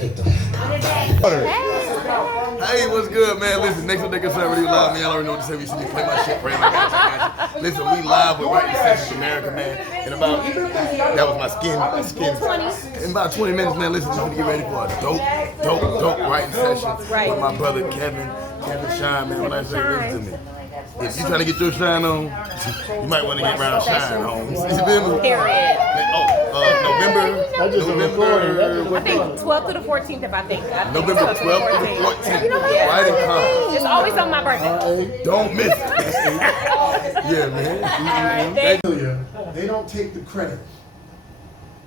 Hey, what's good, man? Listen, next one they can serve you live, man. I already know what to say. You see me play my shit, pray my God. Listen, we live with Right Sessions America, man. In about, that was my skin. In about 20 minutes, man. Listen, just to get ready for a dope writing session with my brother Kevin Shine, man. When I say listen to me, if you trying to get your shine on, you might want to get around shine on. You feel me? Period. November. I think 12th to the 14th, if I think. November 12th to the 14th. Right in Congress. It's always on my birthday. Don't miss it. Yeah, man. They don't take the credit,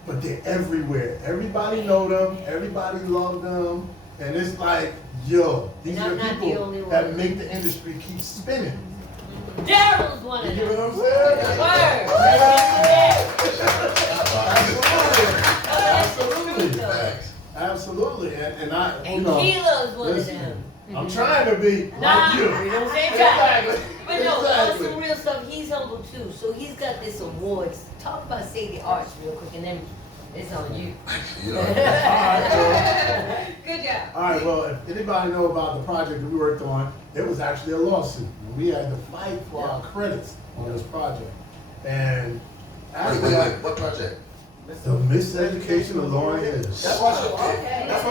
but they're everywhere. Everybody know them. Everybody love them. And it's like, yo, these are the people that make the industry keep spinning. Daryl's one of them. You know what I'm saying? Absolutely. And I, and Kilo's one of them. I'm trying to be like you. We don't say that. But no, on some real stuff, he's humble too. So he's got this awards. Talk about Say the Arts real quick, and then it's on you. All right, good job. All right, well, if anybody know about the project that we worked on, it was actually a lawsuit. We had to fight for our credits on this project. And Wait, what project? The Miseducation of Lauren Hill. That's why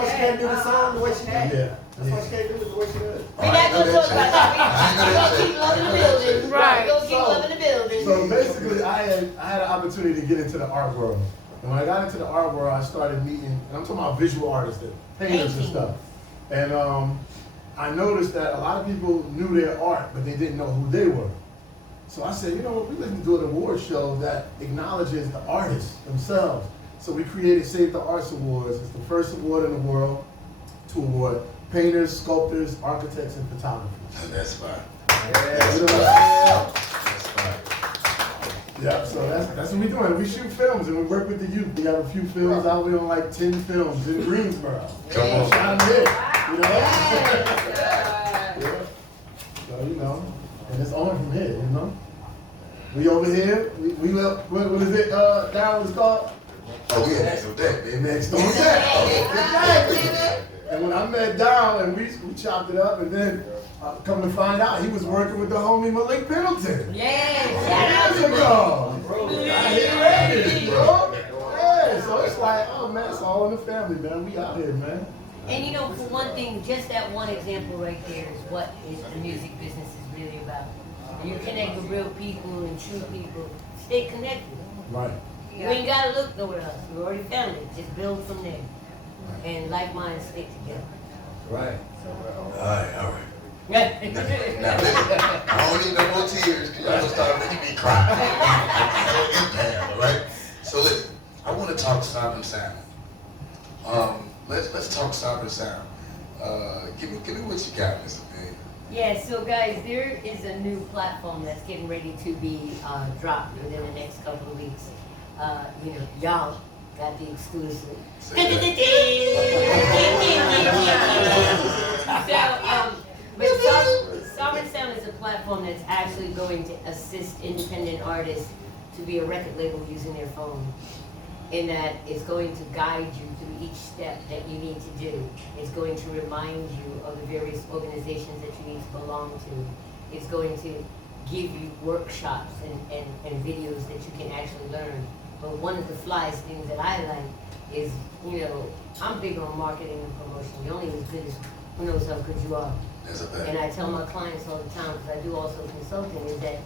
she can't do the song the way she did. Yeah. That's why she can't do it the way she does. We're not going to talk about that. We're going to keep loving the building. Right. We're going to keep loving the building. So basically, I had an opportunity to get into the art world. And when I got into the art world, I started meeting, and I'm talking about visual artists, painters and stuff. And I noticed that a lot of people knew their art, but they didn't know who they were. So I said, you know what, we need to do an award show that acknowledges the artists themselves. So we created Save the Arts Awards. It's the first award in the world to award painters, sculptors, architects, and photographers. That's fine. That's fine. Yeah, so that's what we're doing. We shoot films and we work with the youth. We have a few films out. We on like 10 films in Greensboro. Come on. Shot them here, you know? Yeah. So, you know, and it's on from here, you know? We over here, we up, what is it, down what's called? Oh, we next on deck, baby. Next on deck. And when I met Down and we chopped it up, and then come to find out he was working with the homie Malik Pendleton. Yeah. Years ago. Bro, yeah, so it's like, oh man, it's all in the family, man. We out here, man. And you know, for one thing, just that one example right there is what the music business is really about. You connect with real people and true people. Stay connected. Right. You ain't gotta look nowhere else. You already found it. Just build from there. And like minds stick together. Right. All right. Now, Now, listen, I don't need no more tears because y'all gonna start making me cry. All right? So listen, I want to talk sovereign sound. Let's talk sovereign sound. Give me what you got, Mr. Big. yeah, so guys, there is a new platform that's getting ready to be dropped within the next couple of weeks. You know, y'all got the exclusive. So, but Sovereign Sound is a platform that's actually going to assist independent artists to be a record label using their phone. In that it's going to guide you through each step that you need to do. It's going to remind you of the various organizations that you need to belong to. It's going to give you workshops and videos that you can actually learn. But one of the flyest things that I like is, you know, I'm big on marketing and promotion. You're only as good as who knows how good you are. And I tell my clients all the time, because I do also consulting, is that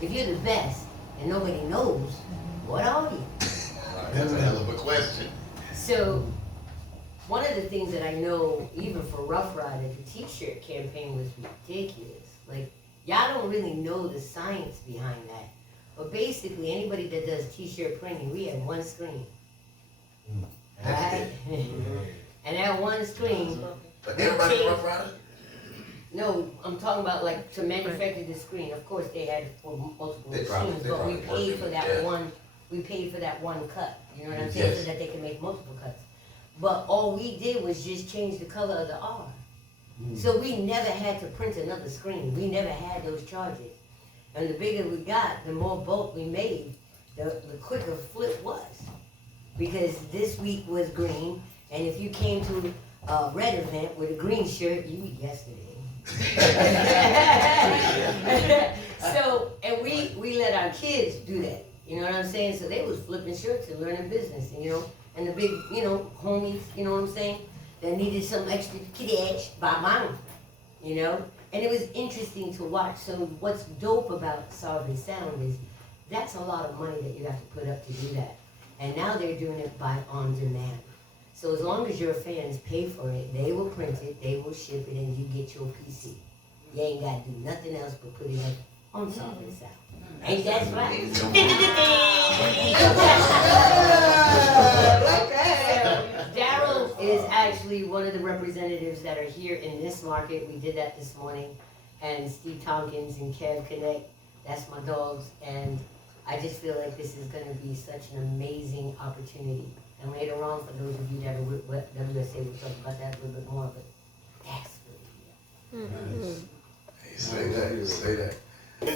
if you're the best and nobody knows, what are you? That's a hell of a question. So, one of the things that I know, even for Ruff Ryders, the t-shirt campaign was ridiculous. Like, y'all don't really know the science behind that. But basically, anybody that does t-shirt printing, we have one screen. Alright? And that one screen... But everybody Ruff Ryders? No, I'm talking about like to manufacture the screen. Of course, they had for multiple machines, but we paid for that one. We paid for that one cut. You know what I'm saying? So that they can make multiple cuts. But all we did was just change the color of the R. So we never had to print another screen. We never had those charges. And the bigger we got, the more bulk we made, the quicker flip was. Because this week was green, And if you came to a red event with a green shirt, you yesterday. So, and we let our kids do that. You know what I'm saying? So they was flipping shirts and learning business, and, you know, and the big, you know, homies, you know what I'm saying, that needed some extra cash, buy mine, you know? And it was interesting to watch. So what's dope about Sovereign Sound is that's a lot of money that you have to put up to do that. And now they're doing it by on demand. So as long as your fans pay for it, they will print it, they will ship it, and you get your PC. You ain't got to do nothing else but put it up on Sovereign Sound. Ain't that right? Daryl is actually one of the representatives that are here in this market. We did that this morning. And Steve Tompkins and Kev Connect, that's my dogs. And I just feel like this is going to be such an amazing opportunity. And later on, for those of you that are with WSA, we'll talk about that a little bit more, but that's really Nice. Hey, say that, say that. Yeah,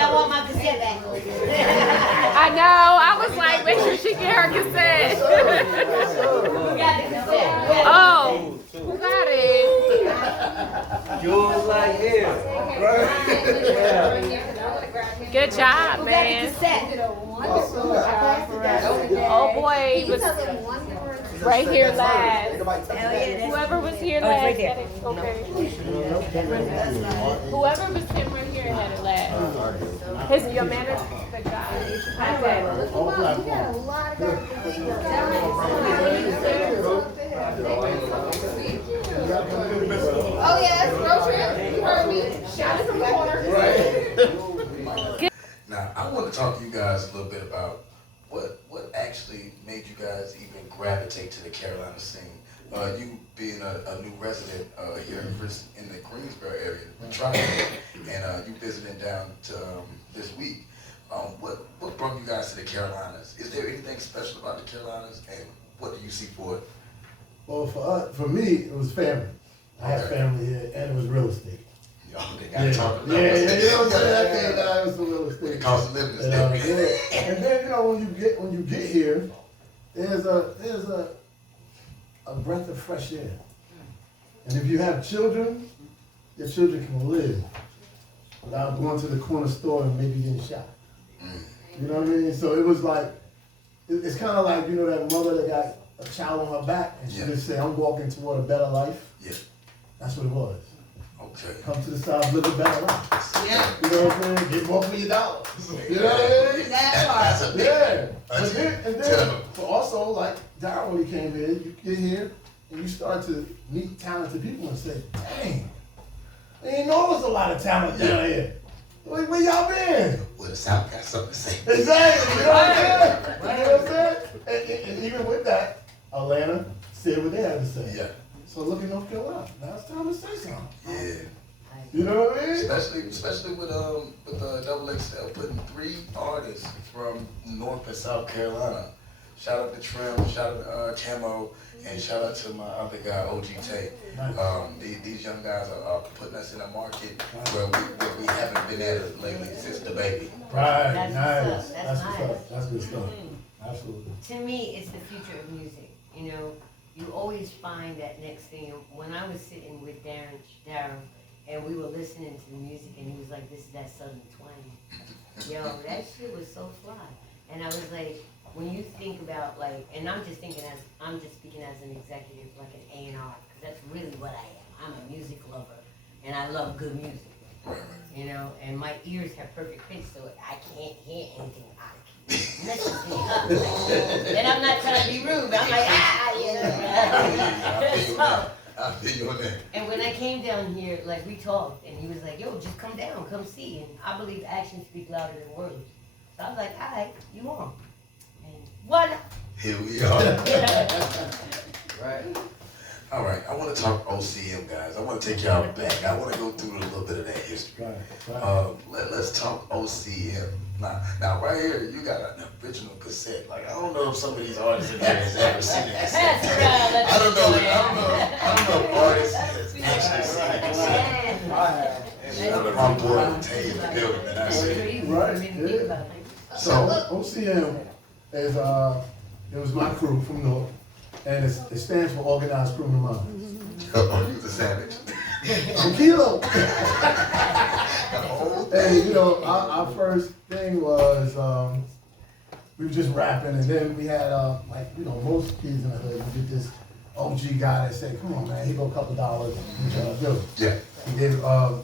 I want my cassette back. I know. I was like, make sure she get her cassette. Who got the cassette? Oh, who got it? Yours like here. Good job, Who got the man. cassette? Oh boy, he was right here last. Whoever was here last right there. had it. Okay. Whoever was sitting right here had it last. Your manners, good job. Okay. Oh yes, road trip. You heard me. Shout it from the corner. Now, I want to talk to you guys a little bit about what actually made you guys even gravitate to the Carolina scene. You being a new resident here in the Greensboro area, and you visiting down to this week. What brought you guys to the Carolinas? Is there anything special about the Carolinas, and what do you see for it? Well, for me, it was family. I had family here, and it was real estate. Y'all gotta talk about you know what I'm saying? I came down with some real estate. The cost of living is different. And then, you know, when you get here, there's a breath of fresh air. And if you have children, your children can live without going to the corner store and maybe getting shot. You know what I mean? So it was like, it's kind of like, you know, that mother that got a child on her back and she just say, I'm walking toward a better life. Yeah. That's what it was. Okay. Come to the South, live a better life. Yeah. You know what I'm saying? Get more for your dollars. You know what I mean? That's a big And then but also, like, Darryl, when he came here, you get here and you start to meet talented people and say, dang, I didn't know there was a lot of talent down here. Where y'all been? Well, the South got something to say. Exactly. You know what I'm saying? You know what I'm saying? And even with that, Atlanta said what they had to say. Yeah. So look at North Carolina. Now it's time to say something. Yeah. You know what I mean? Especially with Double XL putting 3 artists from North and South Carolina. Shout out to Trim, shout out to Camo, and shout out to my other guy, OG Tate. These young guys are putting us in a market where we haven't been at it lately since the baby. Right, That's nice. what's up. That's What's nice. up. That's good stuff. Absolutely. To me, it's the future of music. You know, you always find that next thing. When I was sitting with Darren, and we were listening to the music, and he was like, "This is that Southern twang." Yo, that shit was so fly. And I was like, when you think about like, and I'm just speaking as an executive, like an A&R, because that's really what I am. I'm a music lover, and I love good music. You know, and my ears have perfect pitch, so I can't hear anything out of it. Messes me up. And I'm not trying to be rude, but I'm like, I feel you on that. And when I came down here, like we talked, and he was like, yo, just come down, come see. And I believe actions speak louder than words. So I was like, all right, you on. And voila. Here we are. Right. All right, I want to talk OCM, guys. I want to take y'all back. I want to go through a little bit of that history. Let's talk OCM. Now, right here, you got an original cassette. Like, I don't know if some of these artists in here has ever seen a cassette. I don't know if artists has actually seen a cassette. I have. My boy will tell you in the building that I see. Right. Yeah. So OCM, is it was my crew from North, and it stands for Organized Criminal Minds. Oh, you was a savage. I'm Kilo. And you know, our first thing was we were just rapping, and then we had like you know most kids in the hood, you get this OG guy that said, "Come on, man, here go a couple dollars, what y'all do?" Yeah. He gave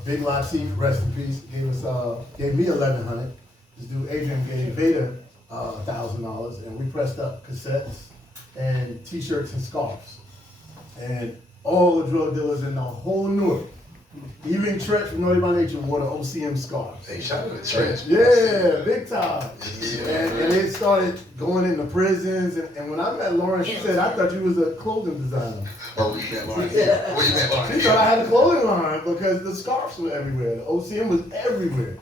Big Latif, rest in peace, gave me $1,100. This dude Adrian gave Vader $1,000, and we pressed up cassettes and T-shirts and scarves, and all the drug dealers in the whole North, even Tretch from Naughty by Nature, wore the OCM scarves. Hey, shout out to Trench. Yeah, big time. Yeah. And it started going into prisons. And when I met Lauren, she said, "I thought you was a clothing designer." Oh, you met Lauren. Where you met Lauren? She thought I had a clothing line because the scarves were everywhere. The OCM was everywhere.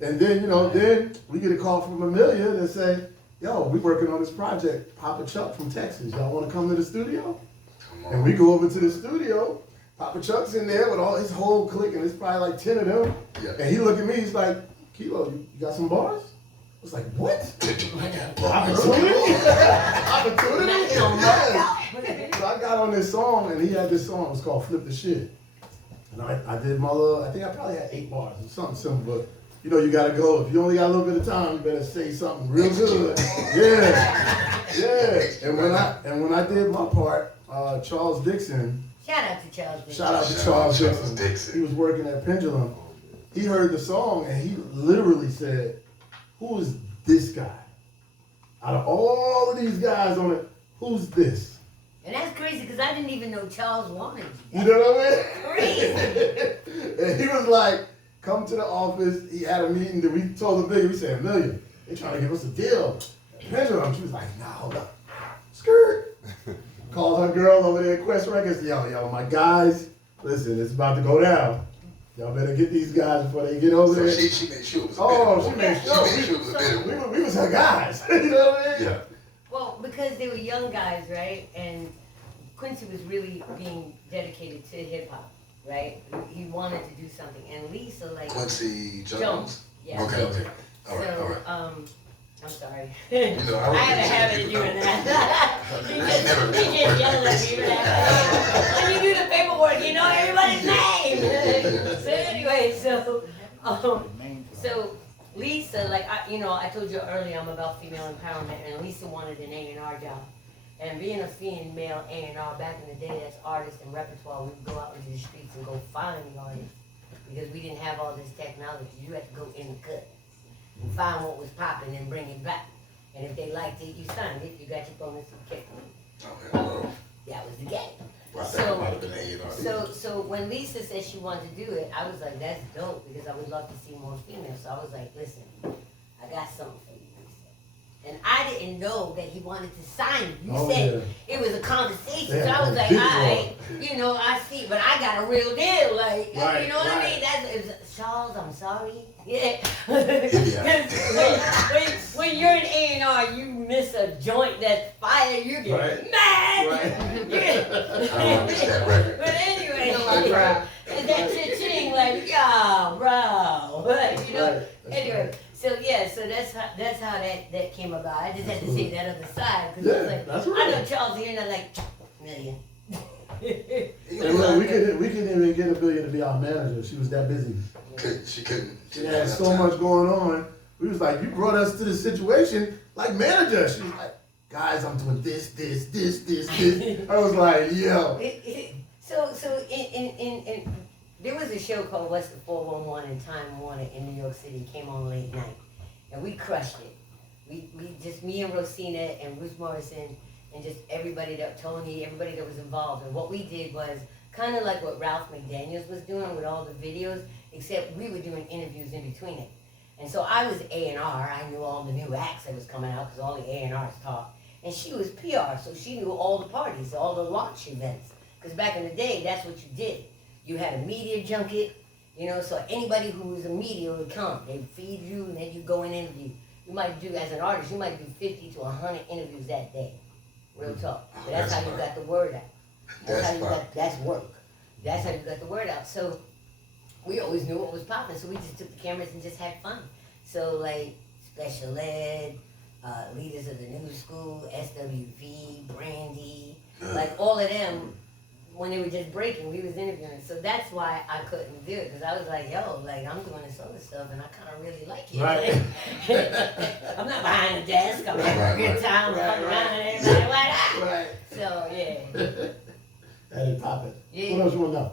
And then, you know, then we get a call from Amelia that say, "Yo, we working on this project. Papa Chuck from Texas. Y'all want to come to the studio?" Come on. And we go over to the studio. Papa Chuck's in there with all his whole clique, and it's probably like 10 of them. Yeah. And he look at me, he's like, "Kilo, you got some bars?" I was like, "What? Opportunity?" Opportunity? Yeah. So I got on this song, and he had this song. It was called "Flip the Shit." And I did my little. I think I probably had 8 bars or something simple, but you know you gotta go. If you only got a little bit of time, you better say something real good. Yeah, yeah. And when I did my part, Charles Dixon. Shout out to Charles Dixon. Shout out to Charles Dixon. He was working at Pendulum. He heard the song and he literally said, "Who is this guy? Out of all of these guys on it, who's this?" And that's crazy because I didn't even know Charles wanted you. You know what I mean? Crazy. And he was like, "Come to the office." He had a meeting that we told the big, we said, "Amelia, they trying to give us a deal." Pendulum, she was like, "Nah, hold up. Skirt." Called her girl over there at Quest Records. Yo, my guys, listen, it's about to go down. Y'all better get these guys before they get over there. So she made sure it was a bit. She made sure. She made sure it was a bit. We was her guys. You know what I mean? Yeah. Well, because they were young guys, right? And Quincy was really being dedicated to hip hop, right? He wanted to do something. And Lisa, like. Quincy Jones? Jones. Yeah. Okay. All So, right. I'm sorry. You know, I have a habit of doing that. he just yells at me for that. When you do the paperwork, you know everybody's name. So anyway, so Lisa, like I told you earlier, I'm about female empowerment, and Lisa wanted an A&R job. And being a female A&R back in the day, that's artists and repertoire. We would go out into the streets and go find the artists because we didn't have all this technology. You had to go in the cut and find what was popping and bring it back. And if they liked it, you signed it. You got your bonus and kicked it. Okay, well, That was the game. I think it might have been A&R. So when Lisa said she wanted to do it, I was like, that's dope because I would love to see more females. So I was like, listen, I got something for you, Lisa. And I didn't know that he wanted to sign you. You said it was a conversation. So I was like, all right, I see, but I got a real deal. Like, you know what I mean? Charles, I'm sorry. Yeah. when you're an A&R, you miss a joint that's fire, you get mad. Right. I missed that record. But anyway, and that's your thing, like, yo, bro. Anyway, so that's how that came about. I just had to see that other side because I was like, that's right. I know Charles here, and I'm like, million. And look, we couldn't even get Amelia to be our manager. She was that busy. She couldn't. She had so much going on. We was like, you brought us to this situation like manager. She was like, guys, I'm doing this. I was like, yo. So in there was a show called What's the 411 in Time Warner in New York City. It came on late night, and we crushed it. We just me and Rosina and Ruth Morrison and just everybody everybody that was involved. And what we did was kind of like what Ralph McDaniels was doing with all the videos, except we were doing interviews in between it. And so I was A&R. I knew all the new acts that was coming out because all the A&Rs talked. And she was PR, so she knew all the parties, all the launch events. Because back in the day, that's what you did. You had a media junket, so anybody who was a media would come. They'd feed you, and then you go and interview. You might do, as an artist, you might do 50 to 100 interviews that day. Real talk. But that's how you got the word out. That's work. That's how you got the word out. So we always knew what was popping, so we just took the cameras and just had fun. So like Special Ed, leaders of the new school, SWV, Brandy, like all of them. When they were just breaking, we was interviewing. So that's why I couldn't do it, because I was like, yo, like I'm doing this other stuff and I kind of really like it. Right. I'm not behind the desk. I'm having a good time. I'm fucking around and everybody, what up? Right. So yeah. That is popping. Yeah. What else you want to know?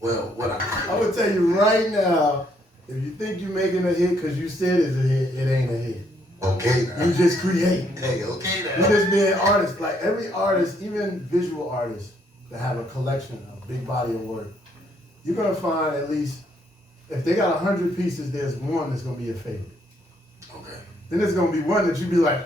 Well, what I'm going to tell you right now, if you think you're making a hit because you said it's a hit, it ain't a hit. Okay now. You just create. Hey, okay You now. just being artists. Like every artist, even visual artists that have a collection, a big body of work, you're going to find at least, if they got 100 pieces, there's one that's going to be your favorite. Okay. Then there's going to be one that you be like,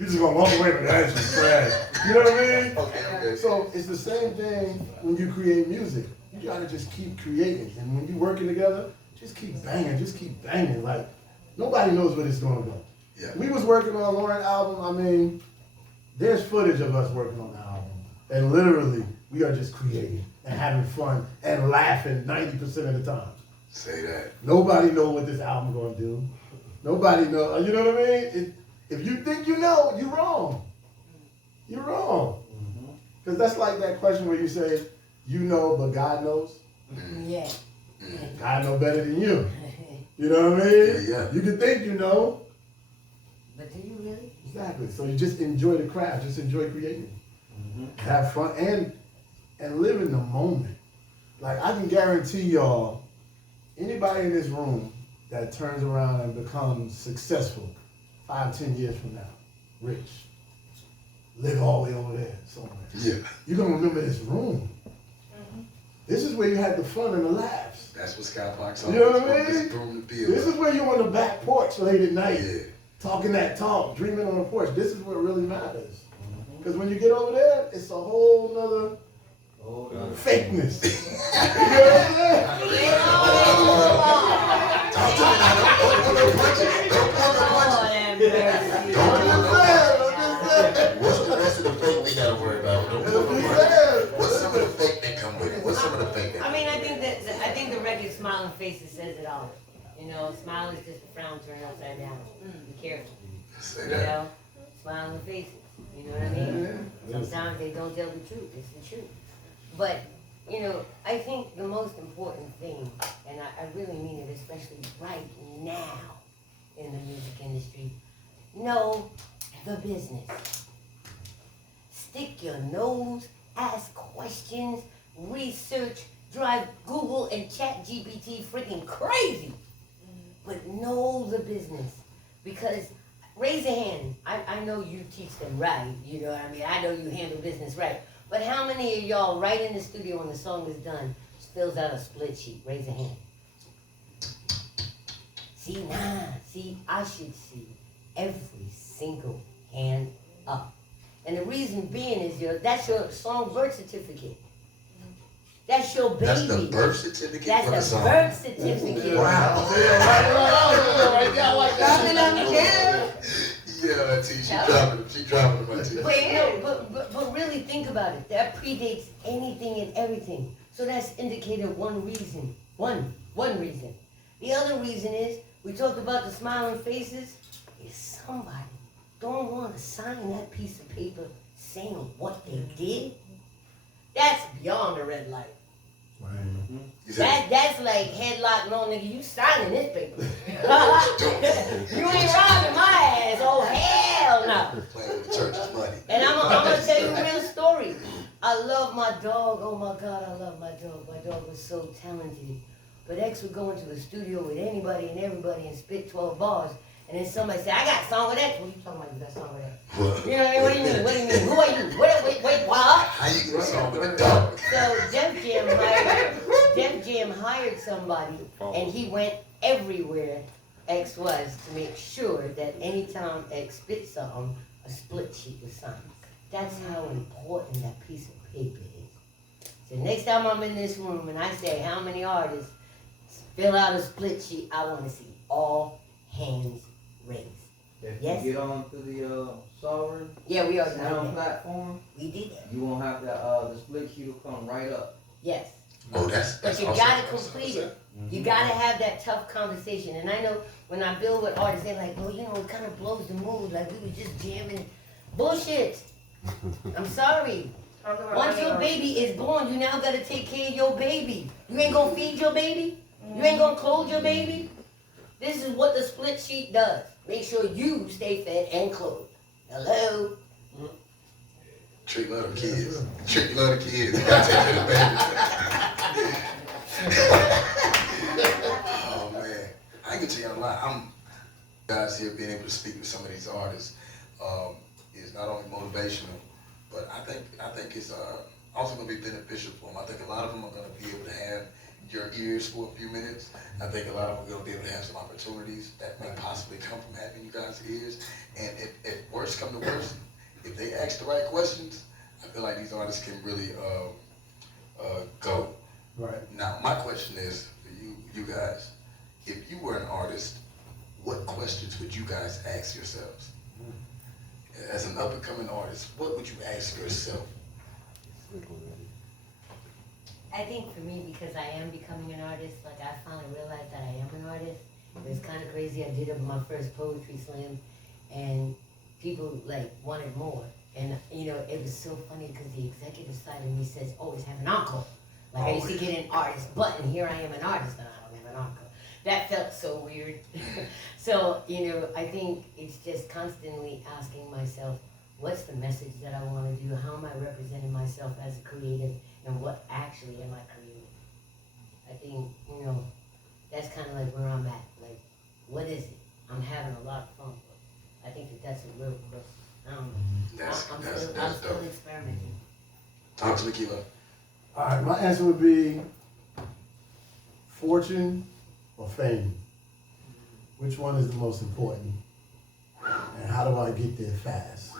you just going to walk away with that shit trash. You know what I mean? Okay. So it's the same thing when you create music. You gotta just keep creating. And when you're working together, just keep banging, just keep banging. Like, nobody knows where it's gonna go. Yeah. We was working on Lauren's album. I mean, there's footage of us working on the album. And literally, we are just creating and having fun and laughing 90% of the time. Say that. Nobody know what this album gonna do. Nobody know, you know what I mean? If you think you know, you're wrong. You're wrong. Because that's like that question where you say, you know, but God knows. Yeah. God know better than you. You know what I mean? Yeah. You can think you know. But do you really? Exactly. So you just enjoy the craft. Just enjoy creating. Have fun and live in the moment. Like, I can guarantee y'all, anybody in this room that turns around and becomes successful 5-10 years from now, rich, live all the way over there somewhere. Yeah. You're going to remember this room. This is where you had the fun and the laughs. That's what Sky Park's You know what I This mean? broom to This is where you're on the back porch late at night, Yeah. talking that talk, dreaming on the porch. This is what really matters. Because when you get over there, it's a whole nother fakeness. You know what I'm saying? I'm just saying. What's the rest of the fake we gotta worry about? I'm just saying. What's some of the fake that come with it? What's some of the fake that? I mean, I think the record Smiling Faces says it all. You know, smile is just a frown turned upside down. Be careful. Say You that. know, smiling faces. You know what I mean? Sometimes they don't tell the truth. It's the truth. But, you know, I think the most important thing, and I really mean it, especially right now in the music industry, know the business. Stick your nose, ask questions, research, drive Google and ChatGPT freaking crazy. But know the business. Because, raise a hand, I know you teach them right, you know what I mean? I know you handle business right. But how many of y'all right in the studio when the song is done fills out a split sheet? Raise a hand. See, I should see every single hand up. And the reason being is that's your song birth certificate. That's your baby. That's the birth certificate for the That's the song. birth certificate. Wow. Yeah, T, she dropping them. She dropping them, T. But, you know, but really think about it. That predates anything and everything. So that's indicated one reason. One reason. The other reason is, we talked about the smiling faces. If somebody don't want to sign that piece of paper saying what they did, that's beyond a red light. You said, That's like headlock, no nigga, you signing this paper. You ain't robbing my ass, oh hell no. playing with the church's money. And I'm gonna tell you a real story. I love my dog, oh my God, I love my dog. My dog was so talented. But X would go into the studio with anybody and everybody and spit 12 bars. And then somebody say, I got a song with X. What are you talking about? You got a song with X? You know what I mean? What do you mean? What do you mean? Who are you? Wait, what? How you get a song with a dog? So Def Jam hired somebody, and he went everywhere X was to make sure that anytime X spit something, a split sheet was signed. That's how important that piece of paper is. So next time I'm in this room and I say how many artists fill out a split sheet, I want to see all hands raised. If Yes. you get on to the sovereign Yeah, we already sound know that. platform, We did that. you won't have to, the split sheet will come right up. Yes. Oh, that's But you awesome. gotta complete it. You gotta have that tough conversation. And I know when I build with artists, they're like, well, you know, it kind of blows the mood. Like, we were just jamming. Bullshit. I'm sorry. Once your baby is born, you now gotta take care of your baby. You ain't gonna feed your baby? You ain't gonna clothe your baby? This is what the split sheet does. Make sure you stay fed and clothed. Hello? Trick love the kids. Trick love the kids. You gotta take care of the baby. Oh man, I can tell you a lot. I'm guys here being able to speak with some of these artists is not only motivational, but I think it's also going to be beneficial for them. I think a lot of them are going to be able to have your ears for a few minutes. I think a lot of them are going to be able to have some opportunities that may possibly come from having you guys' ears. And if worst come to worst, if they ask the right questions, I feel like these artists can really go. Right. Now, my question is for you guys, if you were an artist, what questions would you guys ask yourselves? As an up-and-coming artist, what would you ask yourself? I think for me, because I am becoming an artist, like I finally realized that I am an artist. It was kind of crazy. I did my first poetry slam, and people like wanted more. And you know, it was so funny because the executive side of me says, always have an encore. Like I used to get an artist button, here I am an artist, and I don't have an encore. That felt so weird. So, you know, I think it's just constantly asking myself, what's the message that I want to do? How am I representing myself as a creative? And what actually am I creating? I think, you know, that's kind of like where I'm at. Like, what is it? I'm having a lot of fun, but I think that's a real question. I'm still experimenting. Talk to me, Kilo. All right, my answer would be fortune or fame. Which one is the most important? And how do I get there fast?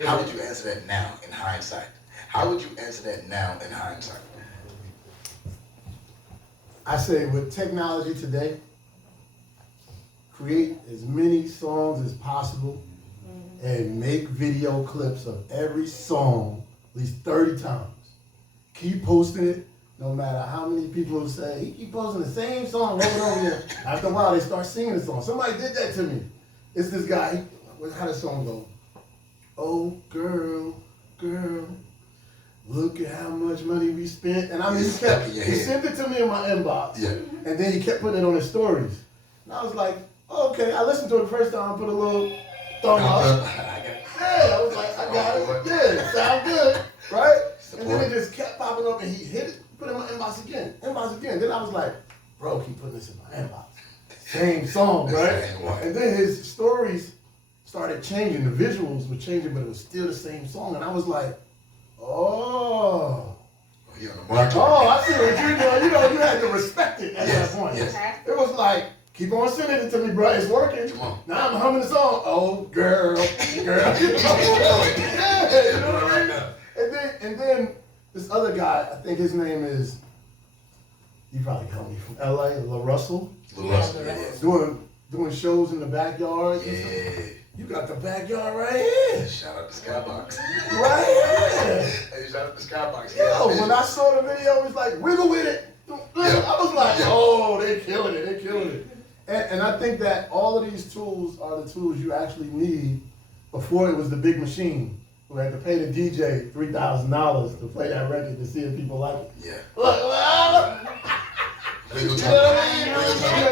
How would you answer that now in hindsight? How would you answer that now in hindsight? I say with technology today, create as many songs as possible and make video clips of every song at least 30 times. Keep posting it, no matter how many people say, he keep posting the same song over and over again. After a while, they start singing the song. Somebody did that to me. It's this guy, how does the song go? Oh, girl, girl, look at how much money we spent. And I mean, he sent it to me in my inbox. Yeah. And then he kept putting it on his stories. And I was like, oh, okay. I listened to it the first time, put a little thumb up. Yeah, I was like, I got it. Yeah, sound good, right? And then it just kept popping up, and he hit it, put it in my inbox again. Then I was like, bro, keep putting this in my inbox. Same song, right? And then his stories started changing. The visuals were changing, but it was still the same song. And I was like, oh. He on the market. Oh, I see what you're doing. You know, you had to respect it at that point. Yes. It was like, keep on sending it to me, bro. It's working. Come on. Now I'm humming the song. Oh, girl, girl. You know what I mean? And then this other guy, I think his name is, you probably know me from LA, La Russell. La Russell, yeah. Doing shows in the backyard. Yeah. You got the backyard right here. Shout out to Skybox. Right here. Hey, shout out to Skybox. Yo, when I saw the video, it was like, wiggle with it. I was like, oh, they killing it. And I think that all of these tools are the tools you actually need. Before it was the big machine who had to pay the DJ $3,000 to play that record to see if people like it. Yeah. Look, We gonna you talk know what about I mean?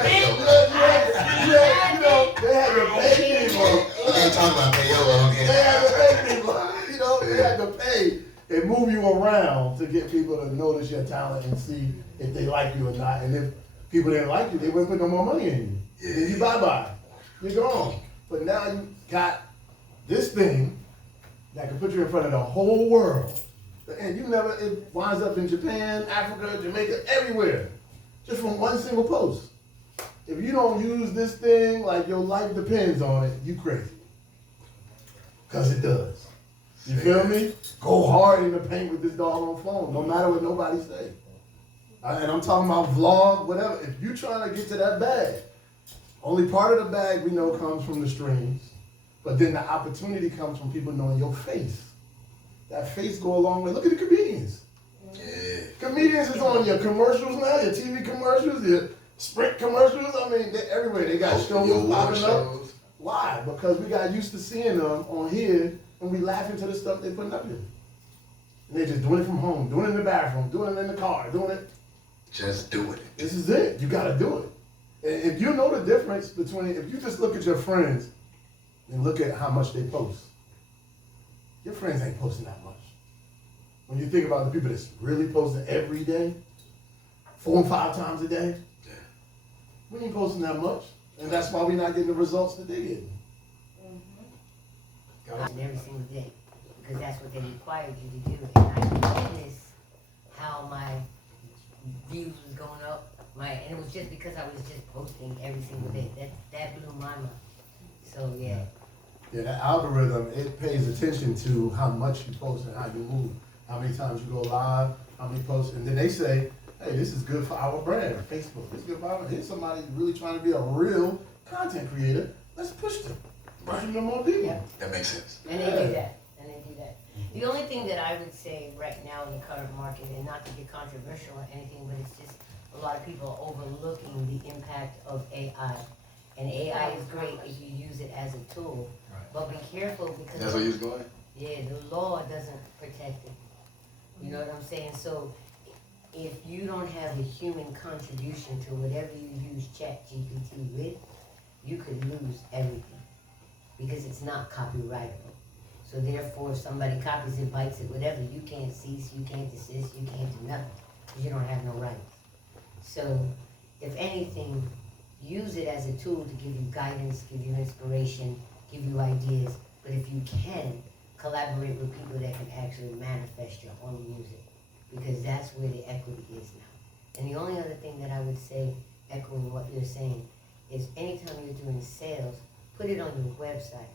payola. You know, they had to pay people. We gonna talk about payola. They had to pay people. You know, they had to pay and move you around to get people to notice your talent and see if they like you or not. And if people didn't like you, they wouldn't put no more money in you. Yeah. Then you bye-bye. You're gone. But now you got this thing that can put you in front of the whole world. And it winds up in Japan, Africa, Jamaica, everywhere. Just from one single post. If you don't use this thing like your life depends on it, you crazy. Because it does. You feel me? Go hard in the paint with this doggone phone, no matter what nobody say. And I'm talking about vlog, whatever. If you trying to get to that bag, only part of the bag we know comes from the streams, but then the opportunity comes from people knowing your face. That face go a long way. Look at the comedians. Yeah. comedians is on your commercials now, your TV commercials, your Sprint commercials. I mean, they're everywhere. They got shows popping up. Why? Because we got used to seeing them on here, and we laughing to the stuff they putting up here. And they're just doing it from home, doing it in the bathroom, doing it in the car, doing it. Just doing it. This is it. You gotta do it. And if you know the difference between, if you just look at your friends and look at how much they post, your friends ain't posting that much. When you think about the people that's really posting every day, 4 and 5 times a day, we ain't posting that much. And that's why we're not getting the results that they get. Every single day, because that's what they required you to do. And I noticed how my views was going up. And it was just because I was just posting every single day. That blew my mind. So yeah. Yeah, that algorithm, it pays attention to how much you post and how you move. How many times you go live, how many posts, and then they say, hey, this is good for our brand, Facebook. This is good for our, here's somebody really trying to be a real content creator. Let's push them. Push them to more people. Yeah. That makes sense. And they do that. And they do that. The only thing that I would say right now in the current market, and not to get controversial or anything, but it's just a lot of people are overlooking the impact of AI. And AI is great if you use it as a tool. But be careful because That's where you're going? yeah, the law doesn't protect it. You know what I'm saying? So if you don't have a human contribution to whatever you use ChatGPT with, you could lose everything because it's not copyrightable. So therefore, if somebody copies it, bites it, whatever, you can't cease, you can't desist, you can't do nothing because you don't have no rights. So if anything, use it as a tool to give you guidance, give you inspiration, give you ideas. But if you can, collaborate with people that can actually manifest your own music, because that's where the equity is now. And the only other thing that I would say, echoing what you're saying, is anytime you're doing sales, put it on your website.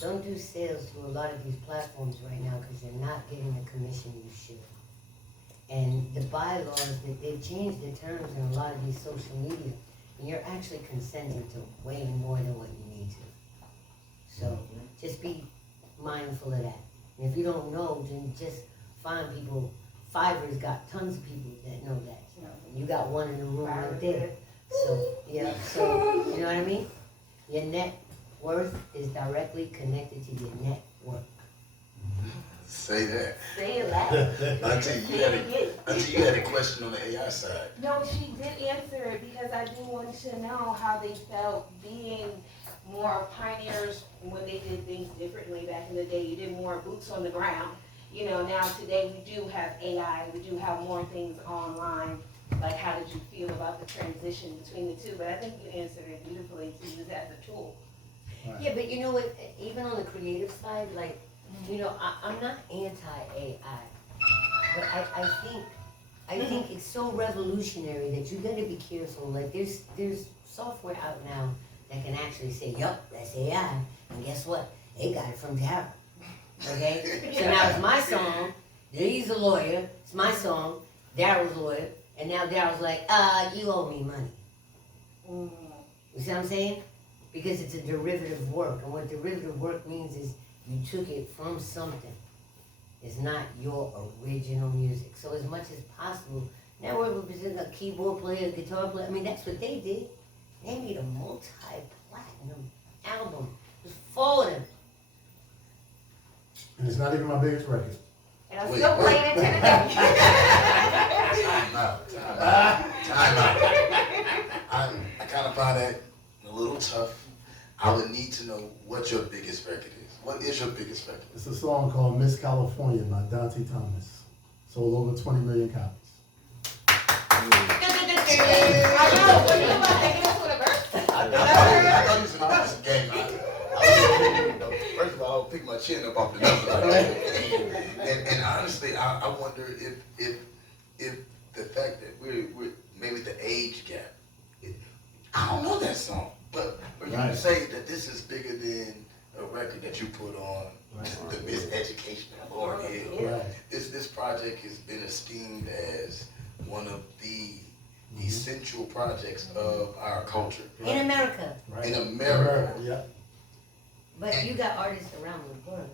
Don't do sales to a lot of these platforms right now because you're not getting the commission you should. And the bylaws, that they've changed the terms in a lot of these social media, and you're actually consenting to way more than what you need to. So just be mindful of that. And if you don't know, then just find people. Fiverr's got tons of people that know that. You got one in the room right there. So, yeah, so, you know what I mean? Your net worth is directly connected to your net worth. Say that. Say it loud. Auntie, you had a question on the AI side. No, she did answer it because I do want to know how they felt being more pioneers when they did things differently back in the day. You did more boots on the ground. You know, now today we do have AI, we do have more things online. Like, how did you feel about the transition between the two? But I think you answered it beautifully to use as a tool. Right. Yeah, but you know what, even on the creative side, like, you know, I'm not anti-AI, but I think it's so revolutionary that you gotta be careful. Like, there's software out now that can actually say, yup, that's AI, and guess what? They got it from Daryl, okay? So now it's my song, he's a lawyer, it's my song, Daryl's a lawyer, and now Daryl's like, you owe me money. You see what I'm saying? Because it's a derivative work, and what derivative work means is you took it from something. It's not your original music. So as much as possible, network represents a keyboard player, a guitar player. I mean, that's what they did. They made a multi-platinum album. It was 4 of them. And it's not even my biggest record. And I'm still playing it to the day. Time out. I kind of find that a little tough. I would need to know what your biggest record is. What is your biggest record? It's a song called Miss California by Dante Thomas. Sold over 20 million copies. I know, what are you about to hit us with a verse? I thought you was going to do some game. First of all, I'll pick my chin up off the number. And honestly, I wonder if the fact that we're maybe the age gap. I don't know that song, but for you to say that this is bigger than a record that you put on the Miseducation of Lauryn Hill. This project has been esteemed as one of the essential projects of our culture. In America. In America. Yeah. But you got artists around the world.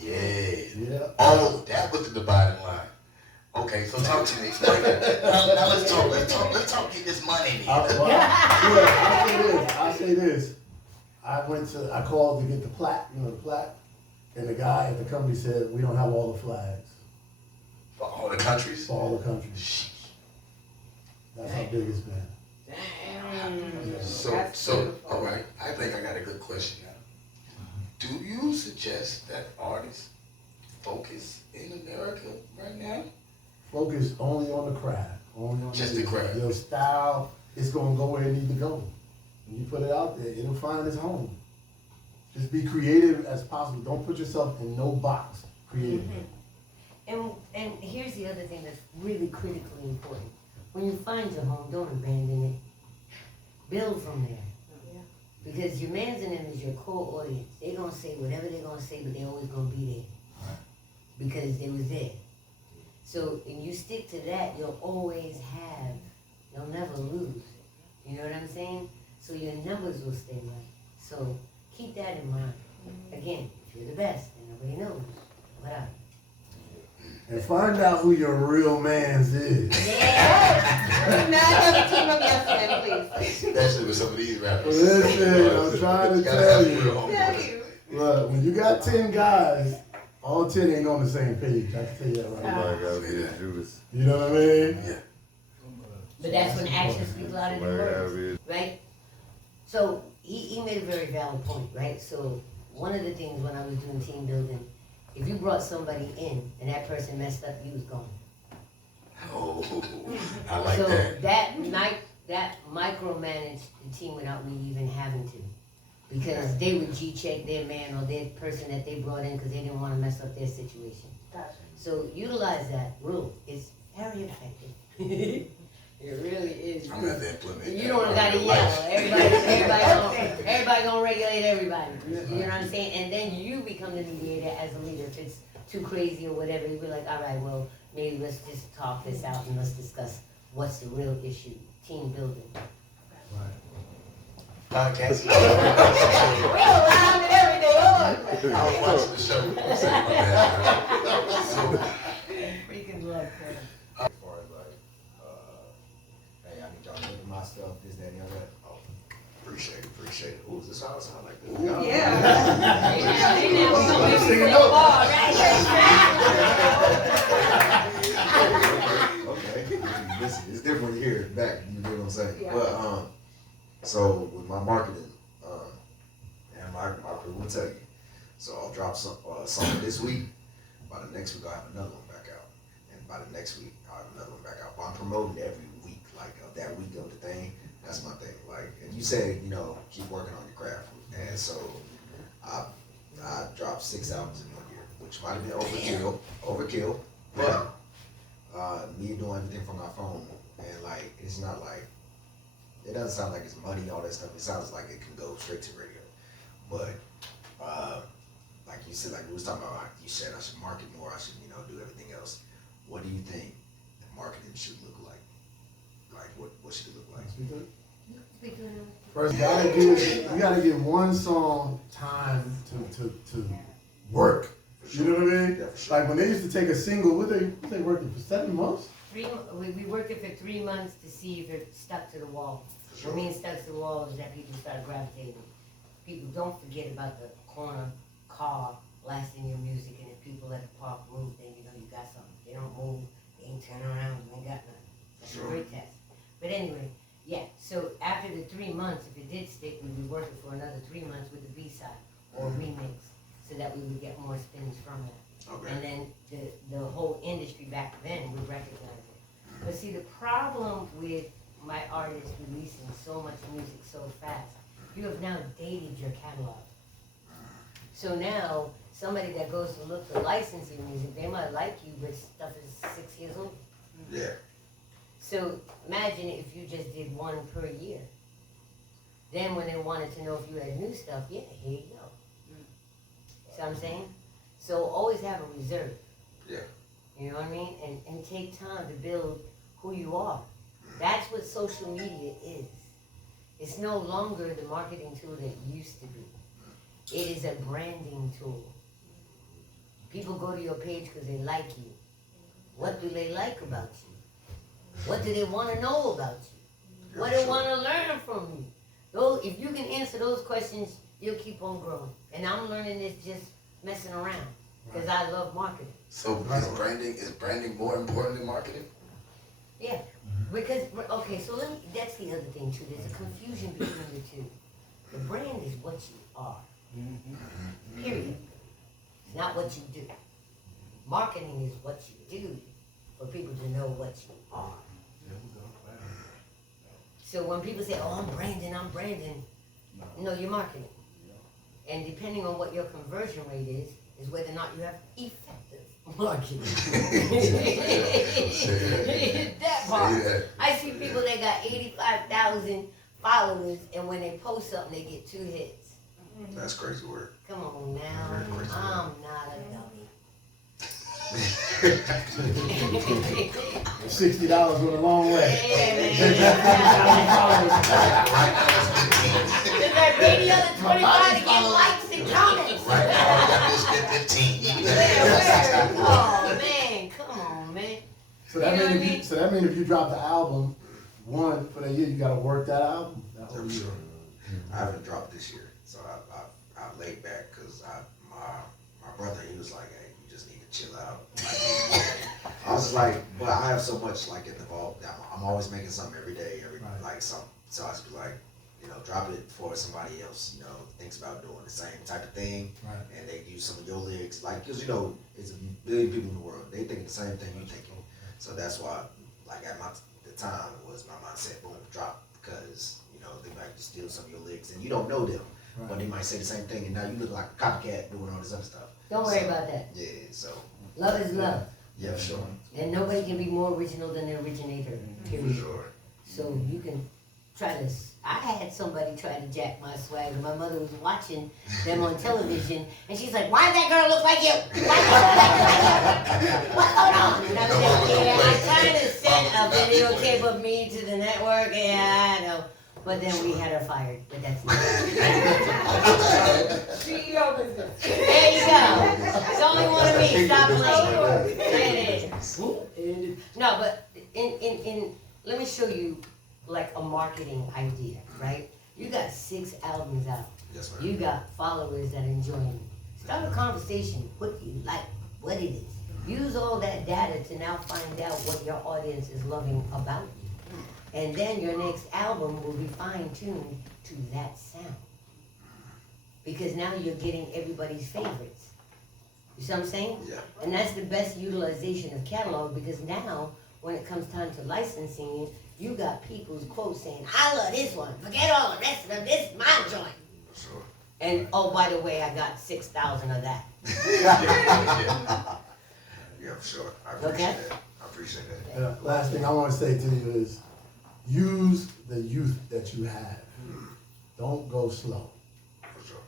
Yeah. Oh, that was the dividing line. Okay, so talk to me. Explain that. Now let's talk. Get this money in here. I'll say this. I called to get the plaque, the plaque, and the guy at the company said, we don't have all the flags. For all the countries? For all the countries. That's how big it's been. So, all right. I think I got a good question now. Do you suggest that artists focus in America right now? Focus only on the craft. Only on Just the craft. Your style is going to go where it needs to go. When you put it out there, it'll find its home. Just be creative as possible. Don't put yourself in no box creatively. And here's the other thing that's really critically important. When you find your home, don't abandon it. Build from there. Because your mans and them is your core audience. They're going to say whatever they're going to say, but they're always going to be there. Because they was there. So, and you stick to that, you'll never lose. You know what I'm saying? So your numbers will stay right. So keep that in mind. Again, if you're the best and nobody knows, whatever. And find out who your real man's is. Yeah! Not another team of yes men, please. Especially with some of these rappers. Listen, I'm trying to tell you. Tell you. Look, when you got 10 guys, all 10 ain't on the same page. I can tell you that right now. You know what I mean? Yeah. But that's when actions speak louder than words, right? So he made a very valid point, right? So one of the things when I was doing team building, if you brought somebody in and that person messed up, you was gone. Oh, I like so that. that micromanaged the team without me even having to. Because they would G-check their man or their person that they brought in because they didn't want to mess up their situation. Gotcha. So utilize that rule. It's very effective. It really is. I'm gonna have to implement that. You don't gotta yell. Everybody gonna regulate everybody. You know what I'm saying? And then you become the mediator as a leader. If it's too crazy or whatever, you be like, all right, well, maybe let's just talk this out and let's discuss what's the real issue. Team building. Podcast. We're around and everything. I was watching the show. I'm saying my bad. So, Freaking love, Kevin. As far as like, hey, I need y'all to look at my stuff, this, that, and the other. Oh, appreciate it. Ooh, does this all sound like this? okay. Listen, it's different when you hear it back, you know what I'm saying? Yeah. But, so with my marketing, and my crew will tell you. So I'll drop something this week. By the next week, I'll have another one back out. And by the next week, I'll have another one back out. But I'm promoting every week, like that week of the thing. That's my thing. Like, and you said, keep working on your craft. And so I dropped 6 albums in 1 year, which might have been overkill. But me doing everything from my phone, and like, it's not like, it doesn't sound like it's money, all that stuff. It sounds like it can go straight to radio. But like you said, like we was talking about, you said I should market more, I should, do everything else. What do you think marketing should look like? Like, what should it look like? First, you gotta give one song time to work. You know what I mean? Yeah, for sure. Like when they used to take a single, what they working for 7 months? We worked it for 3 months to see if it stuck to the wall. Sure. What means stuck to the wall is that people start gravitating. People don't forget about the corner car blasting your music, and if people at the park move, then you got something. They don't move, they ain't turn around, they ain't got nothing. That's Sure. a great test. But anyway, yeah, so after the 3 months, if it did stick, we'd be working for another 3 months with the B-side or remix, so that we would get more spins from that. Okay. And then the whole industry back then would recognize it. But see, the problem with my artists releasing so much music so fast, you have now dated your catalog. So now, somebody that goes to look for licensing music, they might like you, but stuff is 6 years old. Yeah. So imagine if you just did 1 per year. Then when they wanted to know if you had new stuff, yeah, here you go. See what I'm saying? So always have a reserve. Yeah. You know what I mean? And take time to build who you are. That's what social media is. It's no longer the marketing tool that it used to be. It is a branding tool. People go to your page because they like you. What do they like about you? What do they want to know about you? What do they want to learn from you? Those, if you can answer those questions, you'll keep on growing. And I'm learning this just messing around because I love marketing. So is branding more important than marketing? Yeah, because, okay, so that's the other thing too. There's a confusion between the two. The brand is what you are. Period. It's not what you do. Marketing is what you do for people to know what you are. So when people say, oh, I'm branding, no, you're marketing. And depending on what your conversion rate is whether or not you have effective marketing. That part. I see people that got 85,000 followers, and when they post something, they get 2 hits. That's crazy work. Come on now, I'm not a dummy. $60 went a long way. Yeah, man. Just like any other 25 to get likes and comments. Right now, I got this 15. Oh man, come on, man. So that means if you drop the album, one for the year, you gotta work that album. That whole year. I haven't dropped this year, so I laid back because my brother, he was like, hey, you just need to chill out. I was like, but I have so much like involved. I'm always making something every day, like something. So I was like, you know, drop it for somebody else, you know, thinks about doing the same type of thing, and they use some of your lyrics, like, because you know, it's a billion people in the world, they think the same thing you thinking. So that's why, like at the time was my mindset, boom, drop, because you know they might steal some of your lyrics, and you don't know them, but they might say the same thing, and now you look like a copycat doing all this other stuff. Don't worry about that. Yeah, so. Love is love. Yeah, sure. And nobody can be more original than the originator, period. For sure. So you can try to, I had somebody try to jack my swag, and my mother was watching them on television, and she's like, why does that girl look like you? Why does that girl look like you? What's going on? And I was like, yeah, I kind of sent a videotape of me to the network, yeah, I know. But then we had her fired, but that's not CEO business. There you go. It's only one of me. Stop playing. No, but let me show you like a marketing idea, right? You got 6 albums out. Yes, ma'am. You got followers that are enjoying it. Start a conversation. What do you like? What it is. Use all that data to now find out what your audience is loving about you. And then your next album will be fine-tuned to that sound. Because now you're getting everybody's favorites. You see what I'm saying? Yeah. And that's the best utilization of catalog, because now, when it comes time to licensing it, you got people's quotes saying, I love this one, forget all the rest of them, this is my joint. Sure. And oh, by the way, I got 6,000 of that. Yeah, for sure. I appreciate that. I appreciate that. Last thing I want to say to you is, use the youth that you have. Don't go slow. For sure.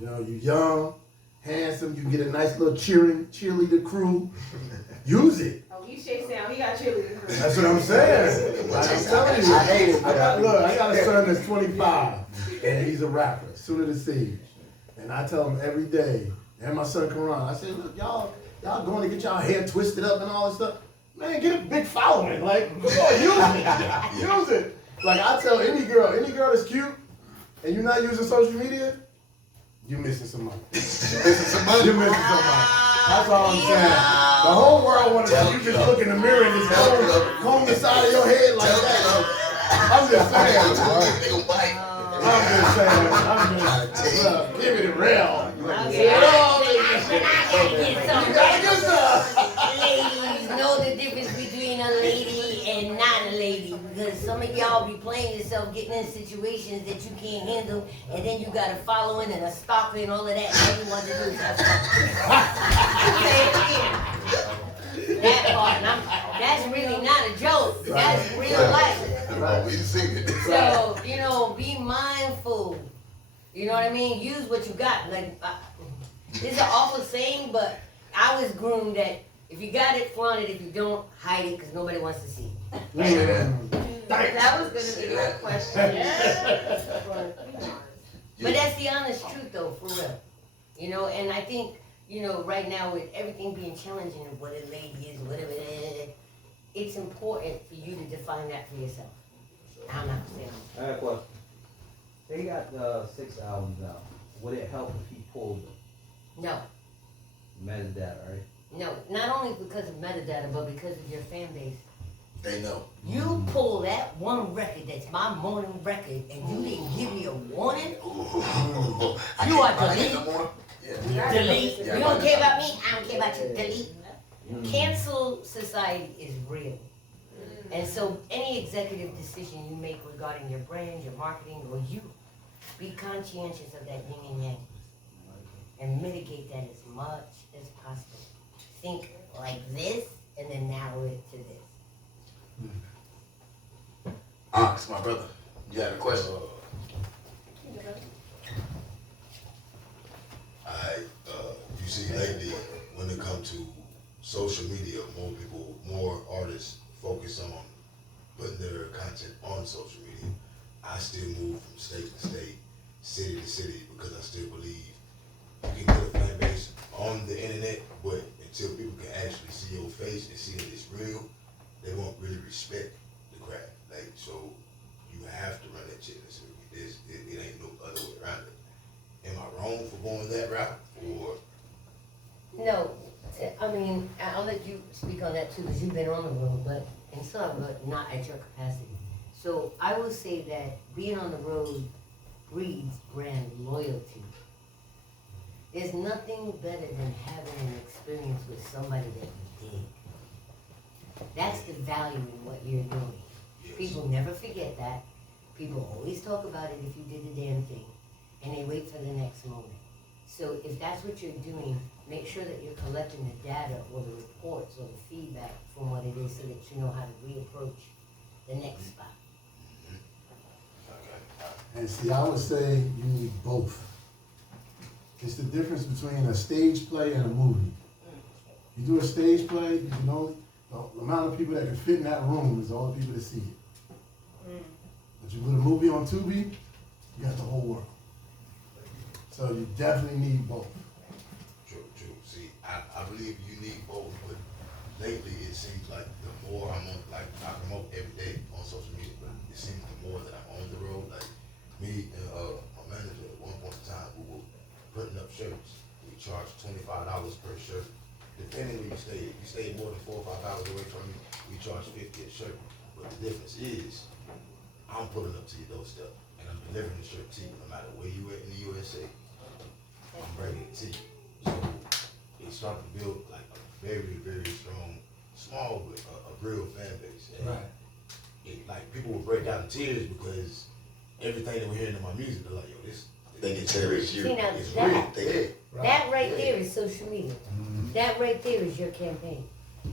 You know, you're young, handsome, you get a nice little cheerleader crew. Use it. Oh, you shake down. He got cheerleaders. That's what I'm saying. I'm telling you. I hate it. I got a son that's 25, and he's a rapper, Sooner the Siege. And I tell him every day, and my son come around, I say, look, y'all going to get y'all hair twisted up and all this stuff. Man, get a big following. Like, come on, use it. Use it. Like, I tell any girl that's cute, and you're not using social media, you're missing some money. You're missing some money. That's all I'm saying. The whole world wants to see you just look in the mirror and just comb the side of your head like that. I'm just saying. Give it real. Ladies know the difference between a lady and not a lady, because some of y'all be playing yourself, getting in situations that you can't handle, and then you got a following and a stalker and all of that, and all you want to do is have fun. That part, that's really not a joke. That's real life. So, you know, be mindful. You know what I mean? Use what you got. Like, this is an awful saying, but I was groomed that if you got it, flaunt it. If you don't, hide it, because nobody wants to see it. That was going to be my question. But that's the honest truth, though, for real. You know, and I think you know, right now with everything being challenging and what a lady is, whatever it is, it's important for you to define that for yourself. I'm not saying. I got a question. They got 6 albums now. Would it help if he pulled No, metadata, right? no, not only because of metadata, but because of your fan base. They know. You pull that one record that's my morning record and you didn't give me a warning, you are delete. Yeah. Delete. Yeah, You don't I care know. about me, I don't care about you. Delete. Cancel society is real. And so any executive decision you make regarding your brand, your marketing, or you, be conscientious of that yin and yang. And mitigate that as much as possible. Think like this and then narrow it to this. Ox, my brother, you had a question? You see lately, when it comes to social media, more artists focus on putting their content on social media. I still move from state to state, city to city, because I still believe you can get a fan base on the internet, but until people can actually see your face and see that it's real, they won't really respect the craft. Like, so you have to run that shit. It ain't no other way around it. Am I wrong for going that route, or? No, I mean, I'll let you speak on that too, because you've been on the road, but in some, but not at your capacity. So I will say that being on the road breeds brand loyalty. There's nothing better than having an experience with somebody that you dig. That's the value in what you're doing. People never forget that. People always talk about it if you did the damn thing, and they wait for the next moment. So if that's what you're doing, make sure that you're collecting the data or the reports or the feedback from what it is so that you know how to reapproach the next spot. And see, I would say you need both. It's the difference between a stage play and a movie. You do a stage play, you can only, the amount of people that can fit in that room is all the people that see it. But you put a movie on Tubi, you got the whole world. So you definitely need both. True. See, I believe you need both, but lately it seems like the more I'm on, like I promote every day on social media, but it seems the more that I'm on the road, like me and my manager at one point in time, we were putting up shirts. We charge $25 per shirt. Depending where you stay, if you stay more than 4 or 5 hours away from me, we charge $50 a shirt. But the difference is, I'm pulling up to your doorstep and I'm delivering the shirt to you no matter where you at in the USA. I'm bringing it to you. So it started to build like a very, very strong, small, but a real fan base. And it, like, people will break out in tears because everything that we're hearing in my music, they're like, yo, this. They can cherish you. See, now It's that, real. that right there is social media. That right there is your campaign.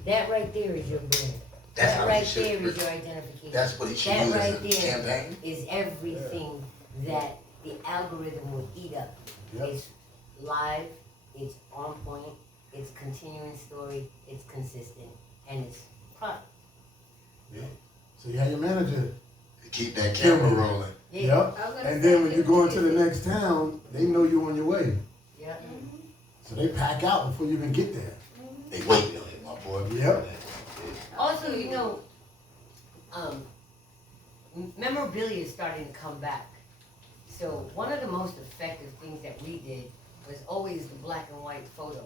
That right there is your brand. That's That how right he should- there is your identification. That's what he should That use right as a there campaign. is everything that the algorithm will eat up. Yep. It's live, it's on point, it's continuing story, it's consistent, and it's product. Yeah. So you have your manager. Keep that camera rolling. Yeah. Yep. And then when you go into the next town, they know you're on your way. Yeah. So they pack out before you even get there. They waiting on it, my boy. Yep. Also, you know, memorabilia is starting to come back. So one of the most effective things that we did was always the black and white photos.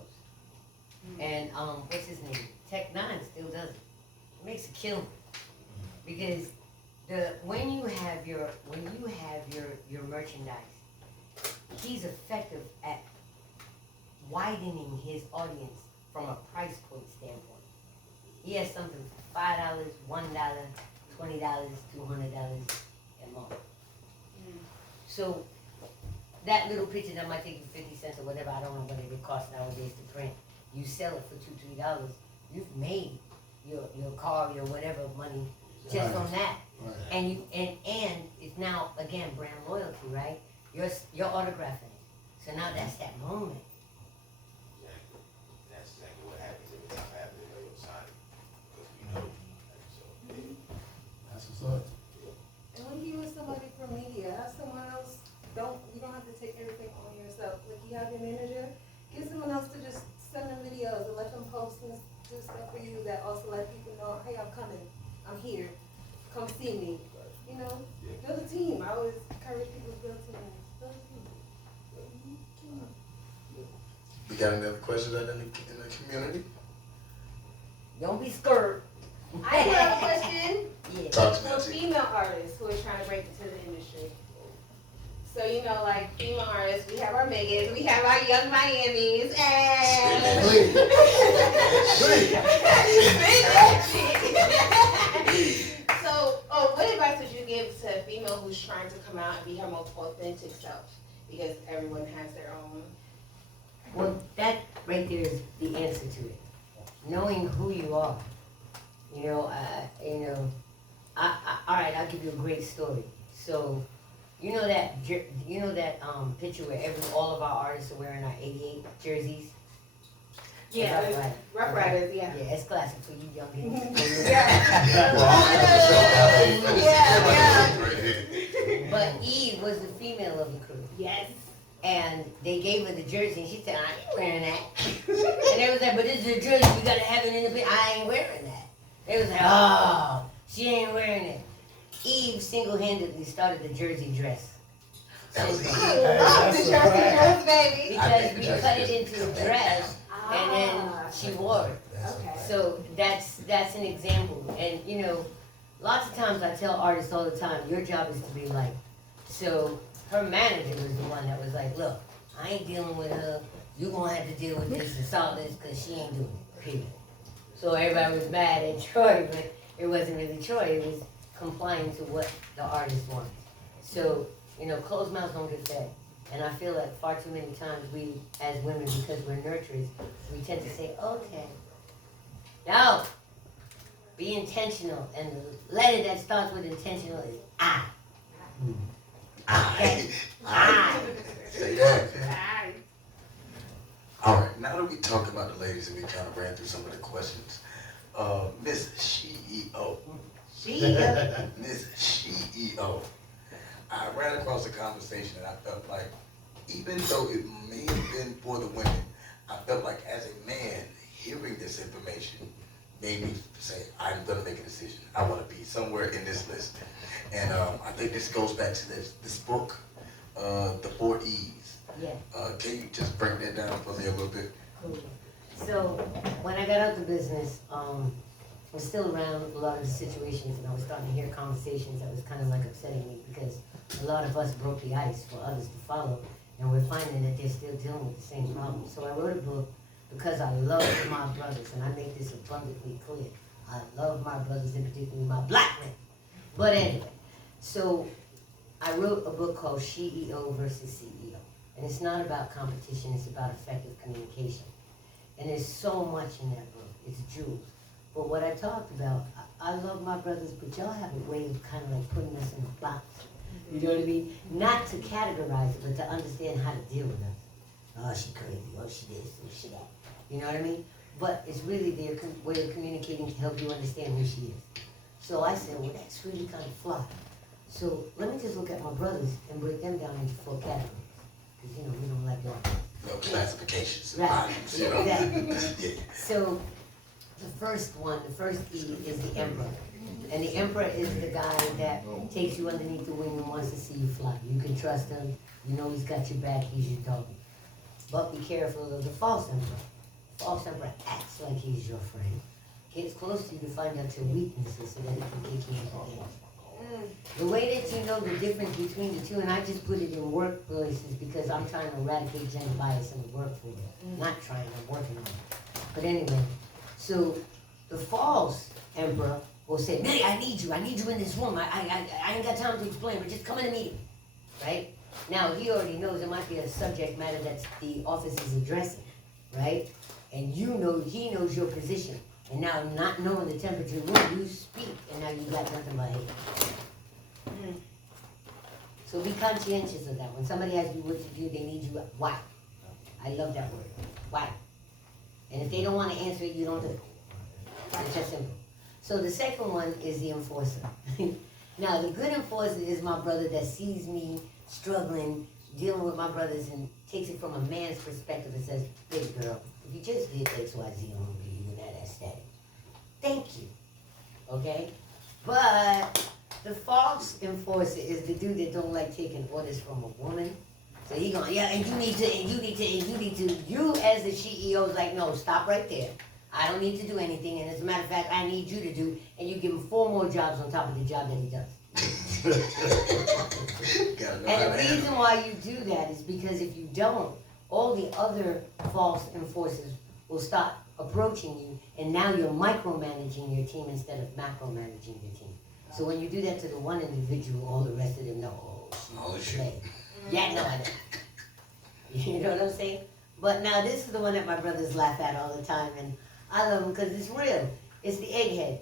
And what's his name? Tech Nine still does it. It makes a killing because when you have your merchandise, he's effective at widening his audience from a price point standpoint. He has something for $5, $1, $20, $200, and more. So that little picture that might take you 50 cents or whatever, I don't know what it costs nowadays to print. You sell it for $2, $3. You've made your car, your whatever money just from that. Right. And it's now again brand loyalty, right? You're autographing it. So now that's that moment. Exactly. That's exactly what happens every time I have the radio sign. Because we know. So, That's what's up. And when you with somebody from media, have someone else, you don't have to take everything on yourself. Like you have your manager, get someone else to just come see me. You know, build a team. I always encourage people to build teams. Build a team. We got another question in the community? Don't be scared. I have a question Yeah. Talk to for me. female artists who are trying to break into the industry. So, you know, like female artists, we have our Megans, we have our Young Miamis, and so, what advice would you give to a female who's trying to come out and be her most authentic self? Because everyone has their own. Well, that right there is the answer to it. Knowing who you are. All right, I'll give you a great story. So, you know that picture where all of our artists are wearing our 88 jerseys? Yeah, Ruff Ryders, yeah. Yeah, it's classic for you young kids. But Eve was the female of the crew. Yes. And they gave her the jersey, and she said, I ain't wearing that. And they was like, but this is a jersey, we gotta have it in the picture. I ain't wearing that. They was like, oh, she ain't wearing it. Eve single-handedly started the jersey dress. I love the jersey dress, baby. Because we cut it into a dress, and then she wore it. Okay. So that's an example. And lots of times I tell artists all the time, your job is to be like. So her manager was the one that was like, look, I ain't dealing with her. You gonna have to deal with this and solve this because she ain't doing it, period. So everybody was mad at Troy, but it wasn't really Troy. It was complying to what the artist wanted. So, closed mouths don't get fed. And I feel like far too many times we, as women, because we're nurturers, we tend to say, okay. No. Be intentional. And the letter that starts with intentional is I. Okay? I. Say that. All right, now that we talk about the ladies and we kind of ran through some of the questions, Miss CEO. Miss CEO. I ran across a conversation and I felt like, even though it may have been for the women, I felt like as a man, hearing this information made me say, I'm gonna make a decision. I wanna be somewhere in this list. And I think this goes back to this book, The 4 E's. Yeah. Can you just break that down for me a little bit? Cool. So when I got out the business, I was still around a lot of the situations, and I was starting to hear conversations that was kind of like upsetting me because a lot of us broke the ice for others to follow, and we're finding that they're still dealing with the same problem. So I wrote a book because I love my brothers, and I make this abundantly clear. I love my brothers, and particularly my black men. But anyway, so I wrote a book called CEO versus CEO. And it's not about competition, it's about effective communication. And there's so much in that book, it's jewels. But what I talked about, I love my brothers, but y'all have a way of kind of like putting us in a box. You know what I mean? Not to categorize it, but to understand how to deal with us. Oh, she crazy, oh, she this, oh, she that. You know what I mean? But it's really their way of communicating to help you understand who she is. So I said, well, that's really kind of fly. So let me just look at my brothers and break them down into 4 categories. Because, we don't like that. No classifications. Right. Exactly. Yeah. So the first E is the emperor. And the emperor is the guy that takes you underneath the wing and wants to see you fly. You can trust him. You know he's got your back. He's your dog. But be careful of the false emperor. False emperor acts like he's your friend. Gets close to you to find out your weaknesses so that he can kick you into the game. The way that you know the difference between the two, and I just put it in workplaces because I'm trying to eradicate gender bias in the workforce. Not trying, I'm working on it. But anyway, so the false emperor will say, Millie, I need you in this room. I ain't got time to explain, but just come in the meeting, right? Now, he already knows there might be a subject matter that the office is addressing, right? And he knows your position. And now, not knowing the temperature of the room, you speak, and now you got nothing but hate. So be conscientious of that. When somebody asks you what to do, they need you. Why? I love that word. Why? And if they don't want to answer it, you don't do it. It's just simple. So the second one is the enforcer. Now, the good enforcer is my brother that sees me struggling, dealing with my brothers, and takes it from a man's perspective and says, baby girl, if you just did X, Y, Z, I'm going to be you and that static. Thank you. Okay? But The false enforcer is the dude that don't like taking orders from a woman. So he going, yeah, and you need to. You as the CEO is like, no, stop right there. I don't need to do anything, and as a matter of fact, I need you to do, and you give him 4 more jobs on top of the job that he does. And the reason why you do that is because if you don't, all the other false enforcers will start approaching you, and now you're micromanaging your team instead of macromanaging your team. So when you do that to the one individual, all the rest of them know, oh shit. Yeah, no, I don't. You know what I'm saying? But now this is the one that my brothers laugh at all the time, and I love him because it's real. It's the egghead.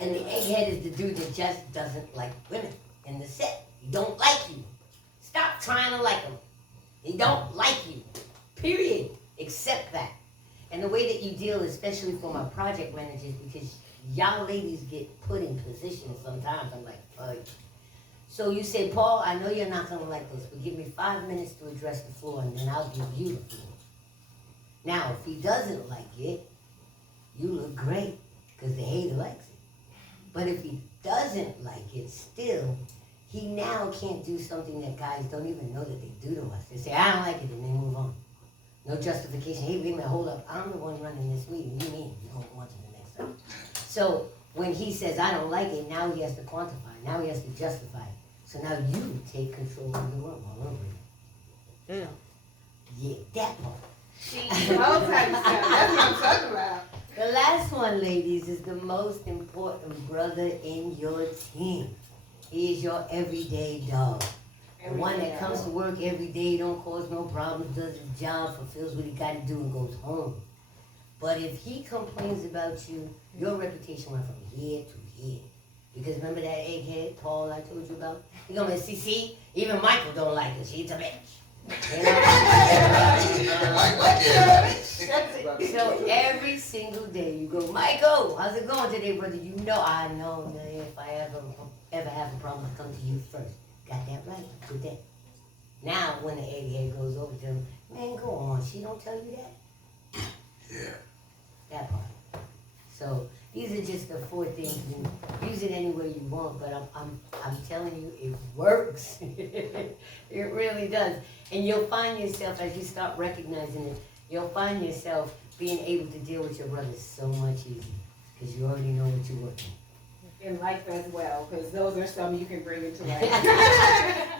And the egghead is the dude that just doesn't like women in the set. He don't like you. Stop trying to like him. He don't like you. Period. Accept that. And the way that you deal, especially for my project managers, because y'all ladies get put in positions sometimes. I'm like, fuck. So you say, Paul, I know you're not going to like this, but give me 5 minutes to address the floor, and then I'll give you the floor. Now, if he doesn't like it, you look great, because the hater likes it. But if he doesn't like it still, he now can't do something that guys don't even know that they do to us. They say, I don't like it, and they move on. No justification. Hey, wait a minute, hold up. I'm the one running this meeting. You mean you're going to go on to the next time. So when he says, I don't like it, now he has to quantify. Now he has to justify it. So now you take control of the room all over it. So, yeah, that part. See, all types of stuff. That's what I'm talking about. The last one, ladies, is the most important brother in your team. He is your everyday dog. The one that comes to work every day, don't cause no problems, does his job, fulfills what he got to do, and goes home. But if he complains about you, your reputation went from here to here. Because remember that egghead Paul I told you about? He gonna say, see, even Michael don't like her. She's a bitch. You know? So every single day you go, Michael, how's it going today, brother? You know I know that if I ever have a problem, I come to you first. Got that right? Good that. Now when the egghead goes over to him, man, go on. She don't tell you that? Yeah. That part. So these are just the 4 things. You use it any way you want, but I'm telling you, it works. It really does. And you'll find yourself, as you start recognizing it, you'll find yourself being able to deal with your brothers so much easier because you already know what you're working. In life as well, because those are some you can bring into life. You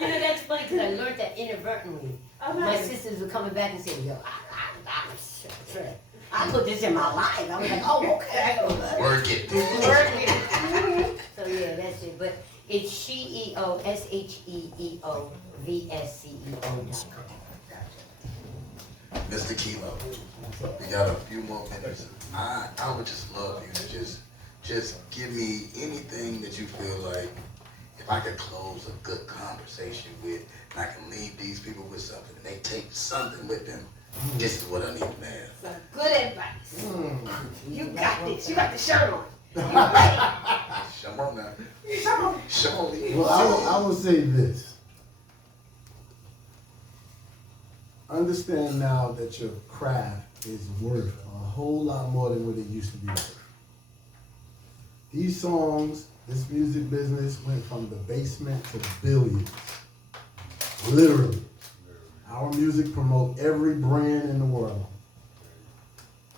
know, that's funny because I learned that inadvertently. Oh, My nice. sisters were coming back and saying, yo, I put this in my life. I was like, oh, okay. Work it. So yeah, that's it. But it's SHEEO, SHEEOVSCEO.com. Mr. Kilo, we got a few more minutes. I would just love you to just give me anything that you feel like if I could close a good conversation with, and I can leave these people with something, and they take something with them. This is what I need, man. Some good advice. You got this. You got the shirt on. Come on now. Show me. Well, I will say this. Understand now that your craft is worth a whole lot more than what it used to be worth. These songs, this music business went from the basement to billions. Literally. Our music promote every brand in the world.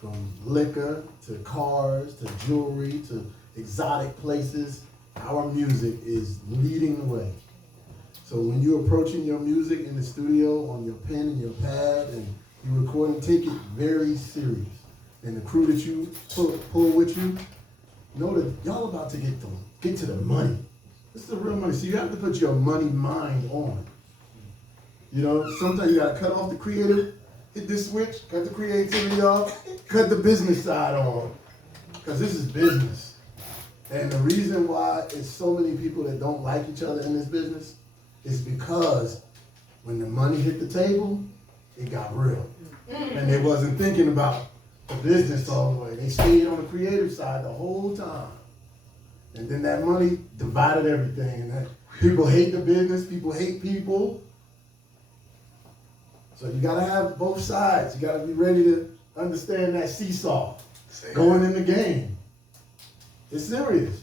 From liquor to cars to jewelry to exotic places, our music is leading the way. So when you're approaching your music in the studio on your pen and your pad and you're recording, take it very serious. And the crew that you pull with you, know that y'all about to get to the money. This is the real money. So you have to put your money mind on. You know, sometimes you gotta cut off the creative, hit this switch, cut the creativity off, cut the business side on. Because this is business. And the reason why it's so many people that don't like each other in this business is because when the money hit the table, it got real. And they wasn't thinking about the business all the way. They stayed on the creative side the whole time. And then that money divided everything. And that people hate the business, people hate people. So you gotta have both sides. You gotta be ready to understand that seesaw going in the game. It's serious.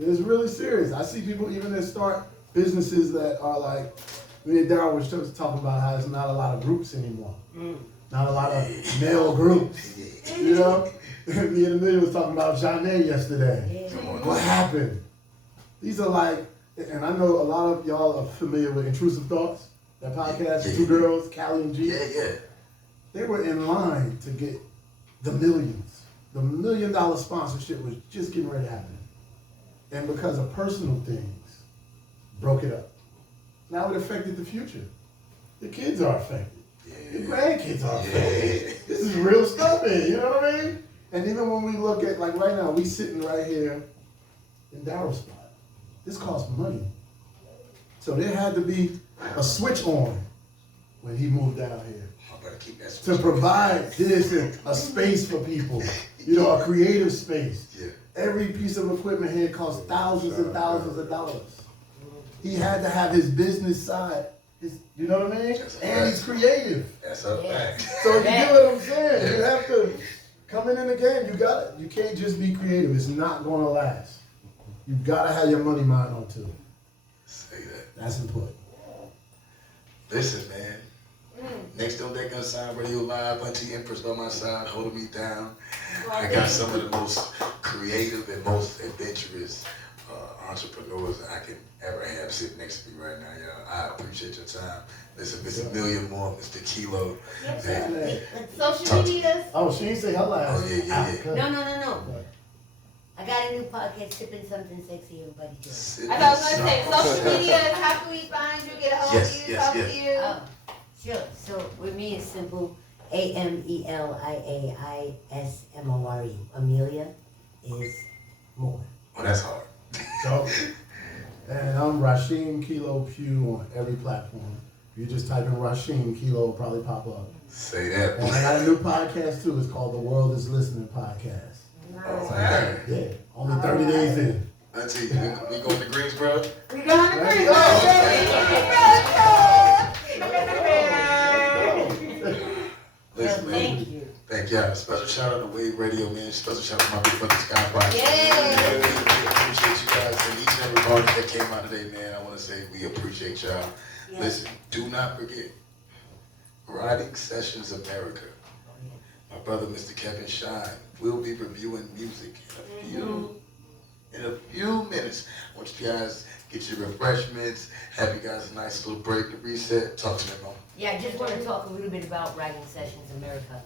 It's really serious. I see people even that start businesses that are like, me and Darryl was just talking about how there's not a lot of groups anymore. Not a lot of male groups. You know? Me and Amelia was talking about Janae yesterday. What happened? These are like, and I know a lot of y'all are familiar with Intrusive Thoughts, that podcast, two girls, Callie and G. Yeah. They were in line to get the millions. The $1 million sponsorship was just getting ready to happen. And because of personal things, broke it up. Now it affected the future. The kids are affected. The grandkids are affected. This is real stuff here, you know what I mean? And even when we look at, like right now, we sitting right here in Darryl's spot. This costs money. So there had to be a switch on when he moved down here. To provide this and a space for people, you know, a creative space. Every piece of equipment here costs thousands and thousands of dollars. He had to have his business side, you know what I mean? And he's creative. That's a fact. So you get what I'm saying? You have to, coming in the game, you can't just be creative. It's not going to last. You got to have your money mind on too. Say that. That's important. Listen, man. Next on Deck Unsigned Radio Live, Auntie Empress by my side, holding me down. I got some of the most creative and most adventurous entrepreneurs I can ever have sitting next to me right now, y'all. I appreciate your time. Listen, Miss Amelia Moore, Mr. Kilo. Social media. Oh, she didn't say her last. Oh, yeah. No. I got a new podcast, Sipping Something Sexy, everybody do it. I thought I was going to say, social media, how can we find you, get a hold of you, talk to you? Oh, sure. So with me it's simple, AMELIAISMORE. Amelia is Moore. Oh, that's hard. So, and I'm Rasheem Kilo Pugh on every platform. If you just type in Rasheem, Kilo will probably pop up. Say that. And I got a new podcast too. It's called The World is Listening Podcast. Oh, man. Yeah, only 30 days in. Auntie, we going to Greensboro? We going to Greensboro. Listen, man. Thank you. Thank y'all. Special shout out to Wave Radio, man. Special shout out to my big brother Sky Box. Yeah. We appreciate you guys. And each and every artist that came out today, man, I want to say we appreciate y'all. Yeah. Listen, do not forget, Writing Sessions America. My brother, Mr. Kevin Shine, will be reviewing music in a few minutes. I want you guys get your refreshments, have you guys a nice little break to reset. Talk to me, Mom. Yeah, I just want to talk a little bit about Writing Sessions America.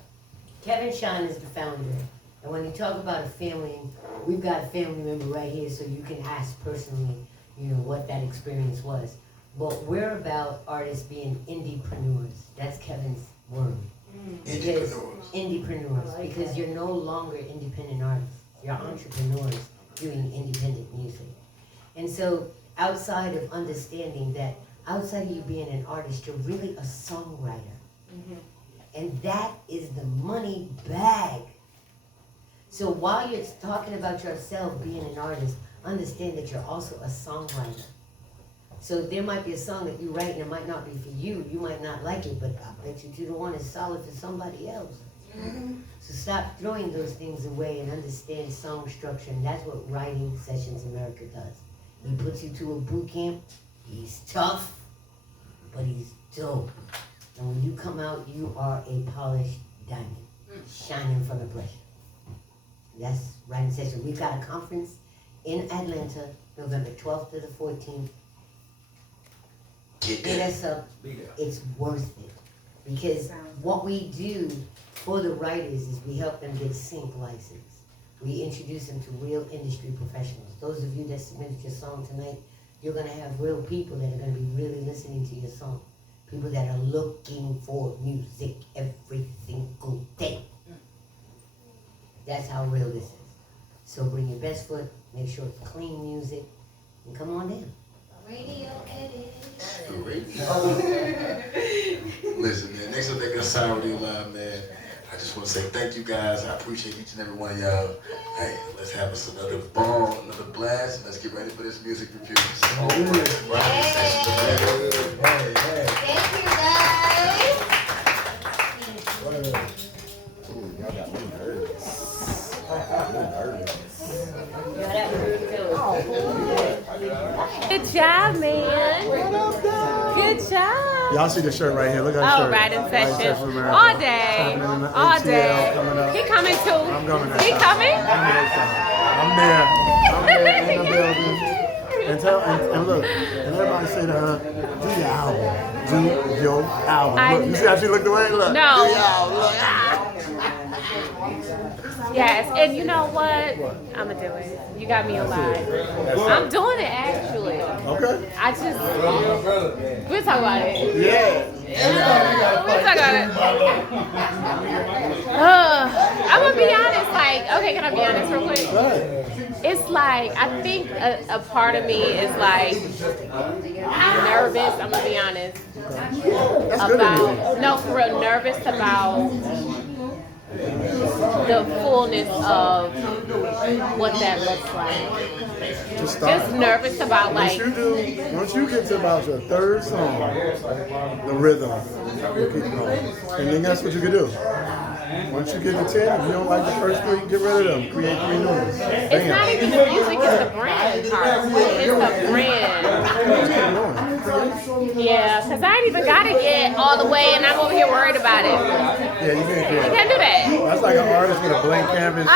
Kevin Shine is the founder. And when you talk about a family, we've got a family member right here, so you can ask personally, you know, what that experience was. But we're about artists being indiepreneurs. That's Kevin's word. Indiepreneurs, because you're no longer independent artists. You're entrepreneurs doing independent music. And so outside of understanding that outside of you being an artist, you're really a songwriter. And that is the money bag. So while you're talking about yourself being an artist, understand that you're also a songwriter. So there might be a song that you write and it might not be for you. You might not like it, but I bet you the one is solid for somebody else. So stop throwing those things away and understand song structure. And that's what Writing Sessions America does. He puts you to a boot camp. He's tough, but he's dope. And when you come out, you are a polished diamond, shining from the pressure. That's Writing Session. We've got a conference in Atlanta, November 12th to the 14th. Hit us up. It's worth it. Because what we do for the writers is we help them get sync license. We introduce them to real industry professionals. Those of you that submitted your song tonight, you're going to have real people that are going to be really listening to your song. People that are looking for music every single day. That's how real this is. So bring your best foot, make sure it's clean music, and come on in. Radio edit. Listen, man, next up they're gonna sign Radio Live, man. I just want to say thank you guys. I appreciate each and every one of y'all. Hey, let's have us another bomb, another blast, and let's get ready for this music review. Thank you, guys. Y'all got me nervous. Yeah, that was good. Y'all see the shirt right here. Look at that Oh, shirt. riding session. for America. All day. Happening in the All ATL day. coming up. He coming too. I'm coming next He time. coming? I'm there in the building. And look, and everybody say to her, do your album. Do your album. Look, you see how she looked away? Look. No. Do your album. Look. Yes, and you know what? I'm gonna do it. You got me a lot. I'm doing it actually. Okay. I just we'll talk about it. Yeah. We'll talk about it. I'm gonna be honest. Like, okay, can I be honest real quick? Right. It's like I think a part of me is like nervous. I'm gonna be honest That's good about no, for real, nervous about the fullness of what that looks like. Just start. Just nervous about like. Once you get to about your third song, the rhythm will keep going. And then that's what you can do. Once you get to 10, if you don't like the first 3, get rid of them. Create 3 new ones. It's not even the music, it's the brand part. It's the brand. Yeah, because I ain't even got to get all the way and I'm over here worried about it. Yeah, you can't do that. That's like an artist with a blank canvas.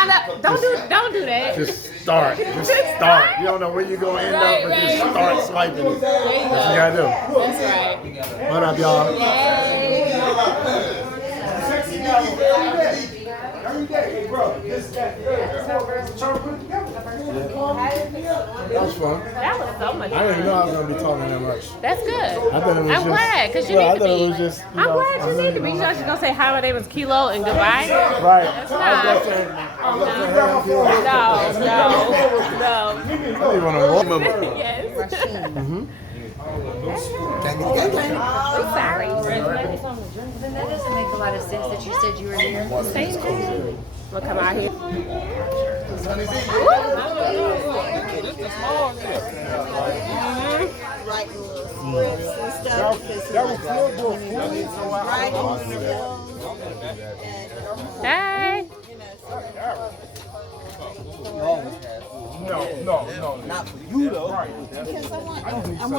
Don't do that. Just start. Just start. You don't know where you're going to end up, but just start swiping. That's what you got to do. That's right. What up, y'all? That was fun. That was so much fun. I didn't even know I was going to be talking that much. That's good. I thought it was I'm glad, because you need to be. I'm glad you need to be. You're just going to say, hi, my name is Kilo, and goodbye? Right. That's not. No. Yes. I'm sorry. Then that doesn't make a lot of sense that you said you were here. Same day. We'll come out here. Hey. No, not for you though. Right. Because I want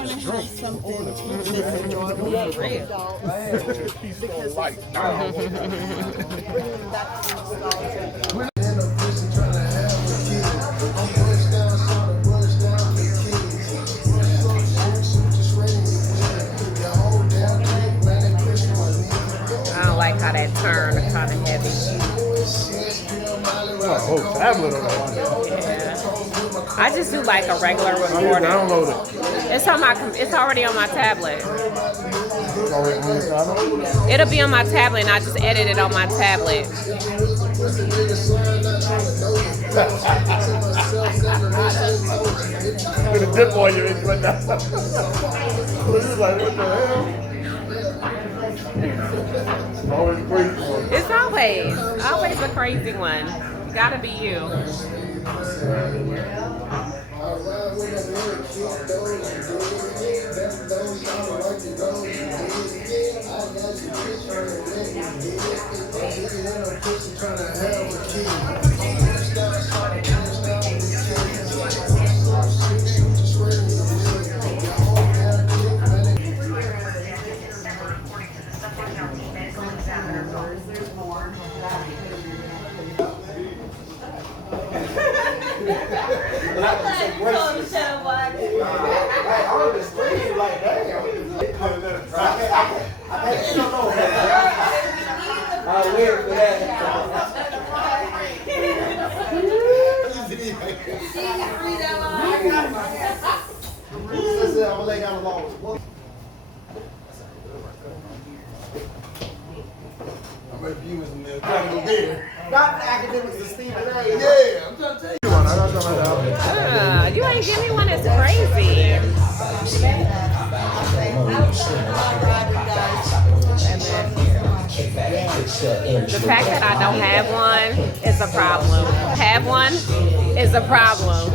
to have something that's enjoyable for adults. Because bringing back to nostalgia. I don't like how that turned kind of heavy. Oh, tablet on that one. Yeah. I just do like a regular recording. Download it. It's on my. It's already on my tablet. It'll be on my tablet, and I just edit it on my tablet. With a dip on your right now. This is like, what the hell? Always crazy one. It's always a crazy one. Gotta be you. Not the academics of Stephen A. Yeah, I'm trying to tell you. You ain't give me one that's crazy. The fact that I don't have one is a problem. Have one is a problem.